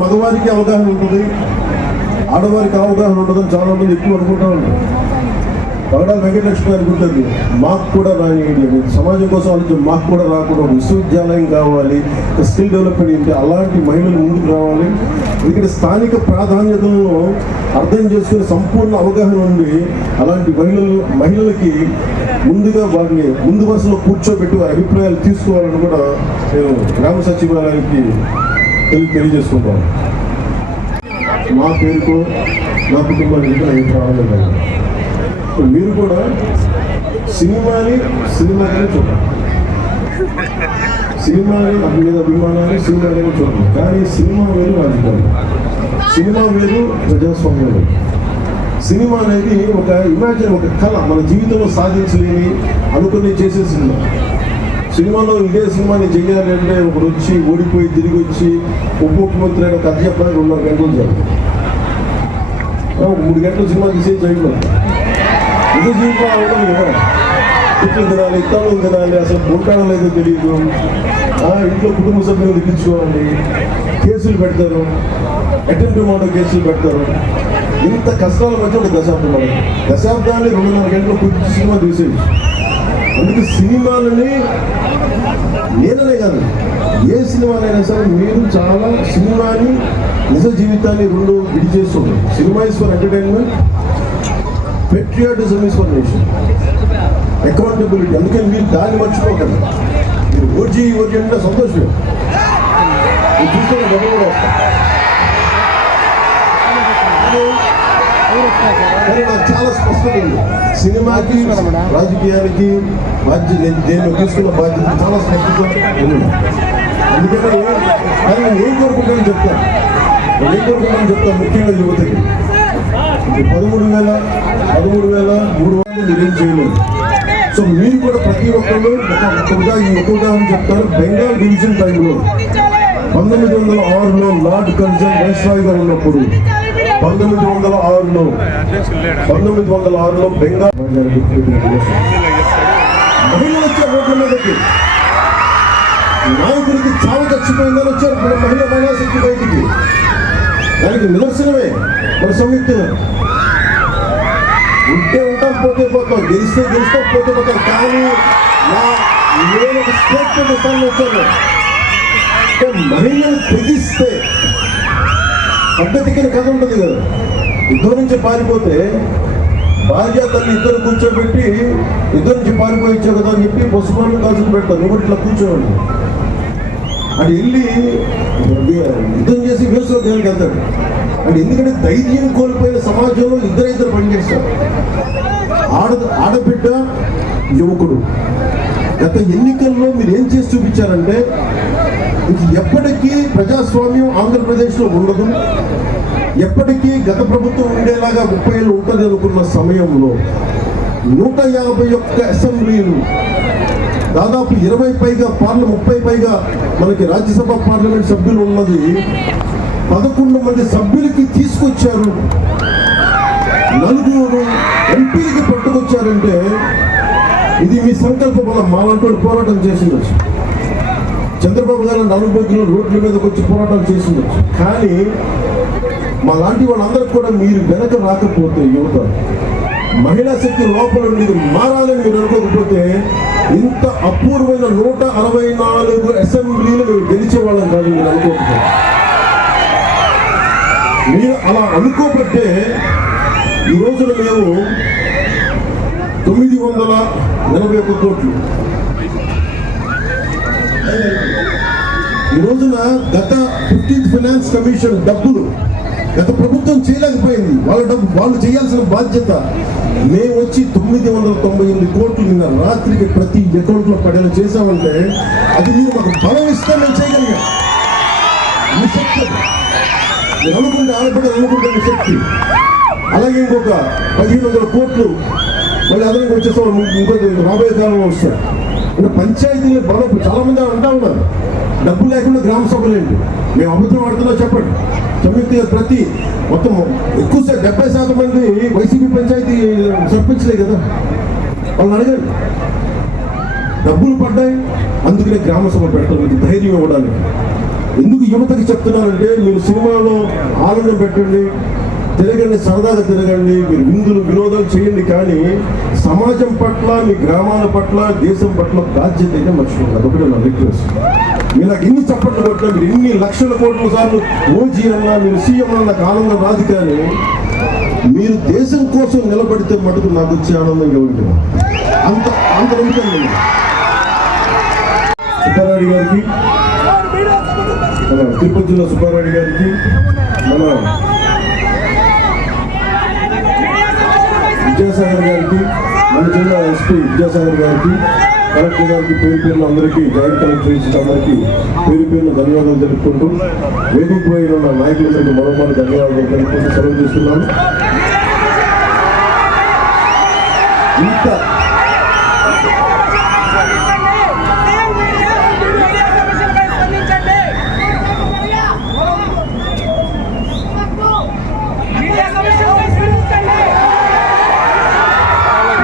మగవారికి అవగాహన ఉంటుంది, ఆడవారికి అవగాహన ఉండదని చాలా మంది ఎక్కువ అనుకుంటా ఉంటారు. పగడాల వెంకటలక్ష్మి అనుకుంటుంది మాకు కూడా రానియండి, సమాజం కోసం ఆలోచించి మాకు కూడా రాకుండా విశ్వవిద్యాలయం కావాలి, స్కిల్ డెవలప్మెంట్ ఏంటి, అలాంటి మహిళలు ముందుకు రావాలి. ఇక్కడ స్థానిక ప్రాధాన్యతలను అర్థం చేసుకుని సంపూర్ణ అవగాహన ఉంది. అలాంటి మహిళలకి ముందుగా వారిని ముందు వరుసలో కూర్చోబెట్టి వారి అభిప్రాయాలు తీసుకోవాలని కూడా నేను గ్రామ సచివాలయానికి తెలియజేసుకుంటాను. మా పేరుతో నా కుటుంబానికి నేను ప్రారంభం కాదు. మీరు కూడా సినిమాగానే చూడండి, సినిమాని మీద అభిమానాన్ని సినిమాగానే చూడండి. కానీ సినిమా వేరు, రాజకీయాలు సినిమా వేరు, ప్రజాస్వామ్యం వేరు. సినిమా అనేది ఒక ఇమాజిన్, ఒక కళ, మన జీవితంలో సాధించలేని అనుకుని చేసే సినిమా. సినిమాలో ఇదే సినిమాని చెయ్యాలి అంటే ఒకడు వచ్చి ఓడిపోయి తిరిగి వచ్చి ఉప ముఖ్యమంత్రి అయిన కథ చెప్పడానికి 2.5 గంటలు జరుగుతుంది. 3 గంటల సినిమా తీసే చేయడం ఇదే జీవితంలో ఉంటుంది కదా. తిట్లు తినాలి, తల్లు తినాలి, అసలు ఉంటాడో లేదో తెలియదు. ఇంట్లో కుటుంబ సభ్యులు తెప్పించుకోవాలి, కేసులు పెడతారు, అటెంప్ట్ మర్డర్ కేసులు పెడతారు. ఇంత కష్టాల మధ్య ఒక దశాబ్దాన్ని 2.5 గంటలు కూర్చి సినిమా తీసేది. అందుకే సినిమాలని నేననే కాదు, ఏ సినిమానైనా సరే మీరు చాలా సినిమాని నిజ జీవితాన్ని రెండు విడిచేస్తున్నారు. Cinema is for entertainment, patriotism is for nation, accountability. అందుకని మీరు దాన్ని మర్చిపోకండి. మీరు ఓజీ అంటే సంతోషమే, మీరు చూస్తున్న డబ్బు కూడా కానీ నాకు చాలా స్పష్టత ఉంది. సినిమాకి రాజకీయానికి బాధ్యత, నేను తీసుకున్న బాధ్యత చాలా స్పష్టత ఉంది. అందుకని కానీ నేను ఏం కోరుకుంటానని చెప్తాను, ముఖ్యంగా యువతకి 13,300 మీరేం చేయలేదు. సో మీరు కూడా ప్రతి ఒక్కళ్ళు ఒక ఉదాహరణ చెప్తారు. బెంగాల్ డివిజన్ టైంలో 1906లో లార్డ్ కర్జన్ వైస్రాయ్ గారు ఉన్నప్పుడు 1906లో బెంగాల్ మహిళలు వచ్చారు రోడ్ల మీదకి. నాయకుడికి చావు చచ్చిపోయిందని వచ్చారు మహిళా శక్తి బయటికి. దానికి నిదర్శనమే మన సంయుక్త. ఉంటే ఉంటాం, పోతే పోతాం, గెలిస్తే గెలుస్తాం, పోతే పోతాం. కానీ నేను ఒక స్టేట్మెంట్ ఇస్తాను వచ్చాను, మహిళలు తెగిస్తే పద్ధతికి కథ ఉంటుంది కదా. యుద్ధం నుంచి పారిపోతే భార్య తల్లి ఇద్దరు కూర్చోబెట్టి యుద్ధం నుంచి పారిపోయించావు కదా అని చెప్పి పసుపు కాల్చుకు పెడతారు. నువ్వు ఇట్లా కూర్చోండి అని వెళ్ళి యుద్ధం చేసి వేసుకోవడానికి వెళ్తాడు. అంటే ఎందుకంటే ధైర్యం కోల్పోయిన సమాజంలో ఇద్దరు పనిచేస్తారు. ఆడబిడ్డ యువకుడు. గత ఎన్నికల్లో మీరు ఏం చేసి చూపించారంటే ఇది ఎప్పటికీ ప్రజాస్వామ్యం ఆంధ్రప్రదేశ్లో ఉండదు, ఎప్పటికీ గత ప్రభుత్వం ఉండేలాగా 30 ఏళ్ళు ఉంటుంది అనుకున్న సమయంలో 151 అసెంబ్లీలు, దాదాపు 20 పైగా 30 పైగా మనకి రాజ్యసభ పార్లమెంట్ సభ్యులు ఉన్నది 11 మంది సభ్యులకి తీసుకొచ్చారు. 4 ఎంపీలకి పట్టుకొచ్చారంటే ఇది మీ సంకల్ప బలం. మాలాంటి పోరాటం చేసిండొచ్చు, చంద్రబాబు గారు 40 కిలో రోడ్ల మీదకి వచ్చి పోరాటం చేసిండొచ్చు, కానీ మా లాంటి వాళ్ళందరికీ కూడా మీరు వెనక రాకపోతే, యువత మహిళా శక్తి లోపల ఉండేది మారాలని మీరు అనుకోకపోతే ఇంత అపూర్వమైన 164 అసెంబ్లీలు మీరు గెలిచేవాళ్ళం కాదు. మీరు అనుకోకపోతే, మీరు అలా అనుకోబట్టే ఈ రోజున మేము 981 కోట్లు ఈ రోజున గత 15th ఫైనాన్స్ కమిషన్ డబ్బులు గత ప్రభుత్వం చేయలేకపోయింది. వాళ్ళ డబ్బు వాళ్ళు చేయాల్సిన బాధ్యత మేము వచ్చి 998 కోట్లు నిన్న రాత్రికి ప్రతి అకౌంట్లో పడేలా చేసామంటే అది మీరు మాకు బలం ఇస్తే మేము చేయగలిగాం. మీ శక్తి మీరు అనుకుంటే ఆడబిడ్డలు అనుకుంటే మీ శక్తి. అలాగే ఇంకొక 1500 కోట్లు మళ్ళీ అదనంగా వచ్చేస్తాం, ఇంకొక రాబోయే కాలంలో వస్తాయి. అంటే పంచాయతీలు బలం చాలా మంది అంటా ఉన్నారు డబ్బులు లేకుండా గ్రామ సభలు ఏంటి, మేము అబద్ధం ఆడుతున్నా చెప్పండి. సంయుక్త ప్రతి మొత్తం ఎక్కువ 70% మంది వైసీపీ పంచాయతీ సర్పంచ్లే కదా, వాళ్ళని అడగండి. డబ్బులు పడ్డాయి, అందుకనే గ్రామ సభ పెట్టడానికి ధైర్యం ఇవ్వడానికి. ఎందుకు యువతకి చెప్తున్నారంటే మీరు సినిమాలో ఆనందం పెట్టండి, తిరగండి, సరదాగా తిరగండి, మీరు విందులు వినోదాలు చేయండి, కానీ సమాజం పట్ల, మీ గ్రామాల పట్ల, దేశం పట్ల బాధ్యత అయితే మర్చిపోండి. అదొకటి నా రిక్వెస్ట్. మీరు నాకు ఎన్ని చప్పట్లు కొట్టినా, మీరు ఎన్ని లక్షల కోట్ల సార్లు ఓజీ అన్నా, మీరు సీఎం అన్న నాకు ఆనందం రాదు, కానీ మీరు దేశం కోసం నిలబడితే మటుకు నాకు వచ్చే ఆనందం ఎవరికి అంత అంత నమ్ముతాను. సుబ్బారెడ్డి గారికి, మన తిరుపతి జిల్లా సుబ్బారెడ్డి గారికి, మన విద్యాసాగర్ గారికి, మన జిల్లా ఎస్పీ విద్యాసాగర్ గారికి, కలెక్టర్ గారికి, పేరు అందరికీ, జాయింట్ కలెక్టర్ అందరికీ పేరున ధన్యవాదాలు తెలుపుకుంటూ, వేదిక పైన ఉన్న నాయకులందరికీ మరోమారు ధన్యవాదాలు తెలుపుకుంటూ సెలవు చేస్తున్నాను. ఇంత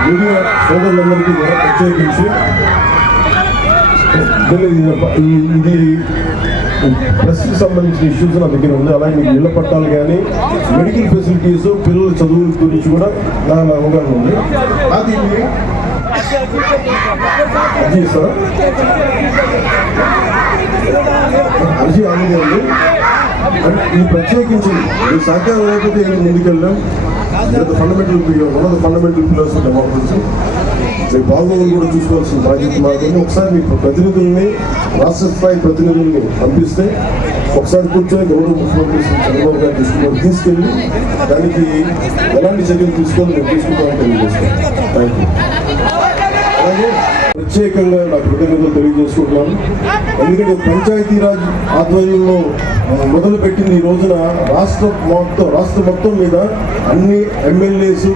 మీడియా సోదరులందరికీ కూడా ప్రత్యేకించి ఇది ప్రెస్కి సంబంధించిన ఇష్యూస్ నా దగ్గర ఉంది. అలాగే మీకు ఇళ్ల పట్టాలు కానీ, మెడికల్ ఫెసిలిటీస్, పిల్లల చదువుల గురించి కూడా నా అవగాహన ఉంది. అది సార్ అర్జీ ఆమె ఉంది. ఇది ప్రత్యేకించి ఈ సహకారం లేకపోతే ముందుకెళ్ళాం. Fundamental one of the fundamental pillars of democracy. మీకు బాగోగులు కూడా చూసుకోవాల్సిన బాధ్యత మాత్రమే. ఒకసారి మీకు ప్రతినిధుల్ని, రాష్ట్ర స్థాయి ప్రతినిధుల్ని పంపిస్తే ఒకసారి కూర్చొని గౌరవ ముఖ్యమంత్రి చంద్రబాబు గారి దృష్టికి తీసుకెళ్ళి దానికి ఎలాంటి చర్యలు తీసుకోవాలి మేము తీసుకుంటామని తెలియజేస్తాం. Thank you. అలాగే ప్రత్యేకంగా నాకు కృతజ్ఞతలు తెలియజేసుకుంటున్నాను. ఎందుకంటే పంచాయతీరాజ్ ఆధ్వర్యంలో మొదలుపెట్టింది ఈ రోజున రాష్ట్ర మొత్తం మీద అన్ని ఎమ్మెల్యేస్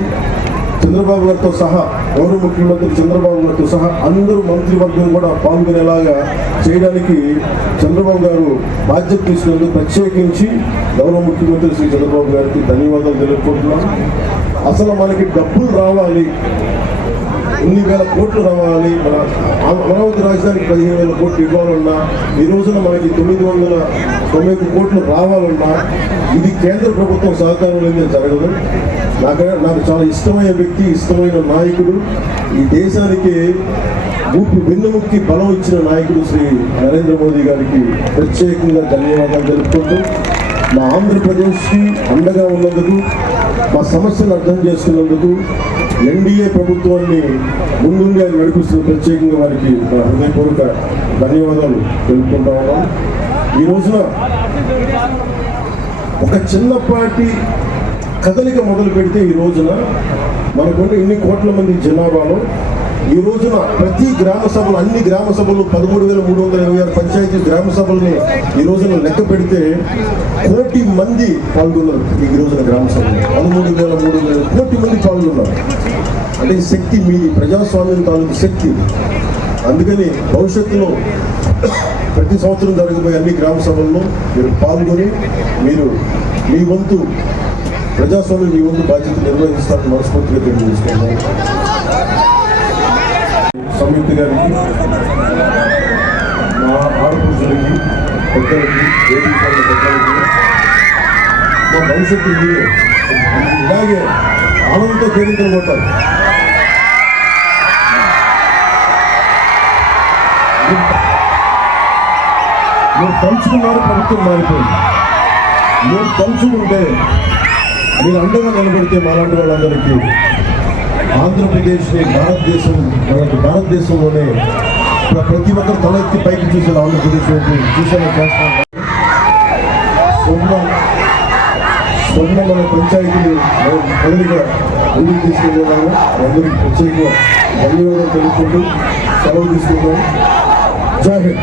చంద్రబాబు గారితో సహా, గౌరవ ముఖ్యమంత్రి చంద్రబాబు గారితో సహా అందరూ మంత్రివర్గం కూడా పాల్గొనేలాగా చేయడానికి చంద్రబాబు గారు బాధ్యత తీసుకున్నందుకు ప్రత్యేకించి గౌరవ ముఖ్యమంత్రి శ్రీ చంద్రబాబు గారికి ధన్యవాదాలు తెలుపుకుంటున్నాను. అసలు మనకి డబ్బులు రావాలి, ఇన్ని వేల కోట్లు రావాలి, మన అమరావతి రాజధానికి 15,000 కోట్లు ఇవ్వాలన్నా, ఈ రోజున మనకి 991 కోట్లు రావాలన్నా ఇది కేంద్ర ప్రభుత్వం సహకారం లేదే జరగదు. నాకు చాలా ఇష్టమైన వ్యక్తి, ఇష్టమైన నాయకుడు, ఈ దేశానికి వెన్నుముక్కి బలం ఇచ్చిన నాయకుడు శ్రీ నరేంద్ర మోదీ గారికి ప్రత్యేకంగా ధన్యవాదాలు తెలుపుకుంటూ, మా ఆంధ్రప్రదేశ్కి అండగా ఉన్నందుకు, మా సమస్యను అర్థం చేసుకున్నందుకు, ఎన్డీఏ ప్రభుత్వాన్ని ముందుండి ఆయన నడిపిస్తున్న ప్రత్యేకంగా వారికి హృదయపూర్వక ధన్యవాదాలు తెలుపుకుంటా ఉన్నాం. ఈ రోజున ఒక చిన్నపాటి కదలిక మొదలు పెడితే ఈ రోజున మనకున్న ఇన్ని కోట్ల మంది జనాభాలో ఈ రోజున ప్రతి గ్రామ సభలు, అన్ని గ్రామ సభలు 13,326 పంచాయతీ గ్రామ సభల్ని ఈ రోజున లెక్క పెడితే 1 కోటి మంది పాల్గొన్నారు. ఈ రోజున గ్రామ సభలు 13,326 కోటి మంది పాల్గొన్నారు. అంటే ఈ శక్తి మీది, ప్రజాస్వామ్యం తాలూకు శక్తి. అందుకని భవిష్యత్తులో ప్రతి సంవత్సరం జరగబోయే అన్ని గ్రామ సభల్లో మీరు పాల్గొని మీరు మీ వంతు ప్రజాస్వామ్యం, మీ వంతు బాధ్యత నిర్వహిస్తారని మనస్ఫూర్తిగా తెలియజేసుకుంటున్నాను. సంయుక్త గారికి, మా ఆడపడుచులకి, పెద్దలకి, వేదిక పెద్దలకి, మా భవిష్యత్తు మీరే ఇలాగే ఆనందంతో కేరింతలు మీరు తలుచుకున్నారు, ప్రభుత్వం మారిపోయింది. మీరు తలుచుకుంటే, మీరు అండగా నిలబడితే మాలాంటి వాళ్ళందరికీ ఆంధ్రప్రదేశ్ని భారతదేశంలోనే ప్రతి ఒక్కరు తల ఎత్తి పైకి చూసేది ఆంధ్రప్రదేశ్ వైపు చూసేలా చేస్తాం. స్వర్ణ మన పంచాయతీని మొదలుగా ముందుకు తీసుకెళ్ళేదాము. అందరికీ ప్రత్యేకంగా ధన్యవాదాలు తెలుపుకుంటూ సెలవు తీసుకుంటాం. జై హింద్.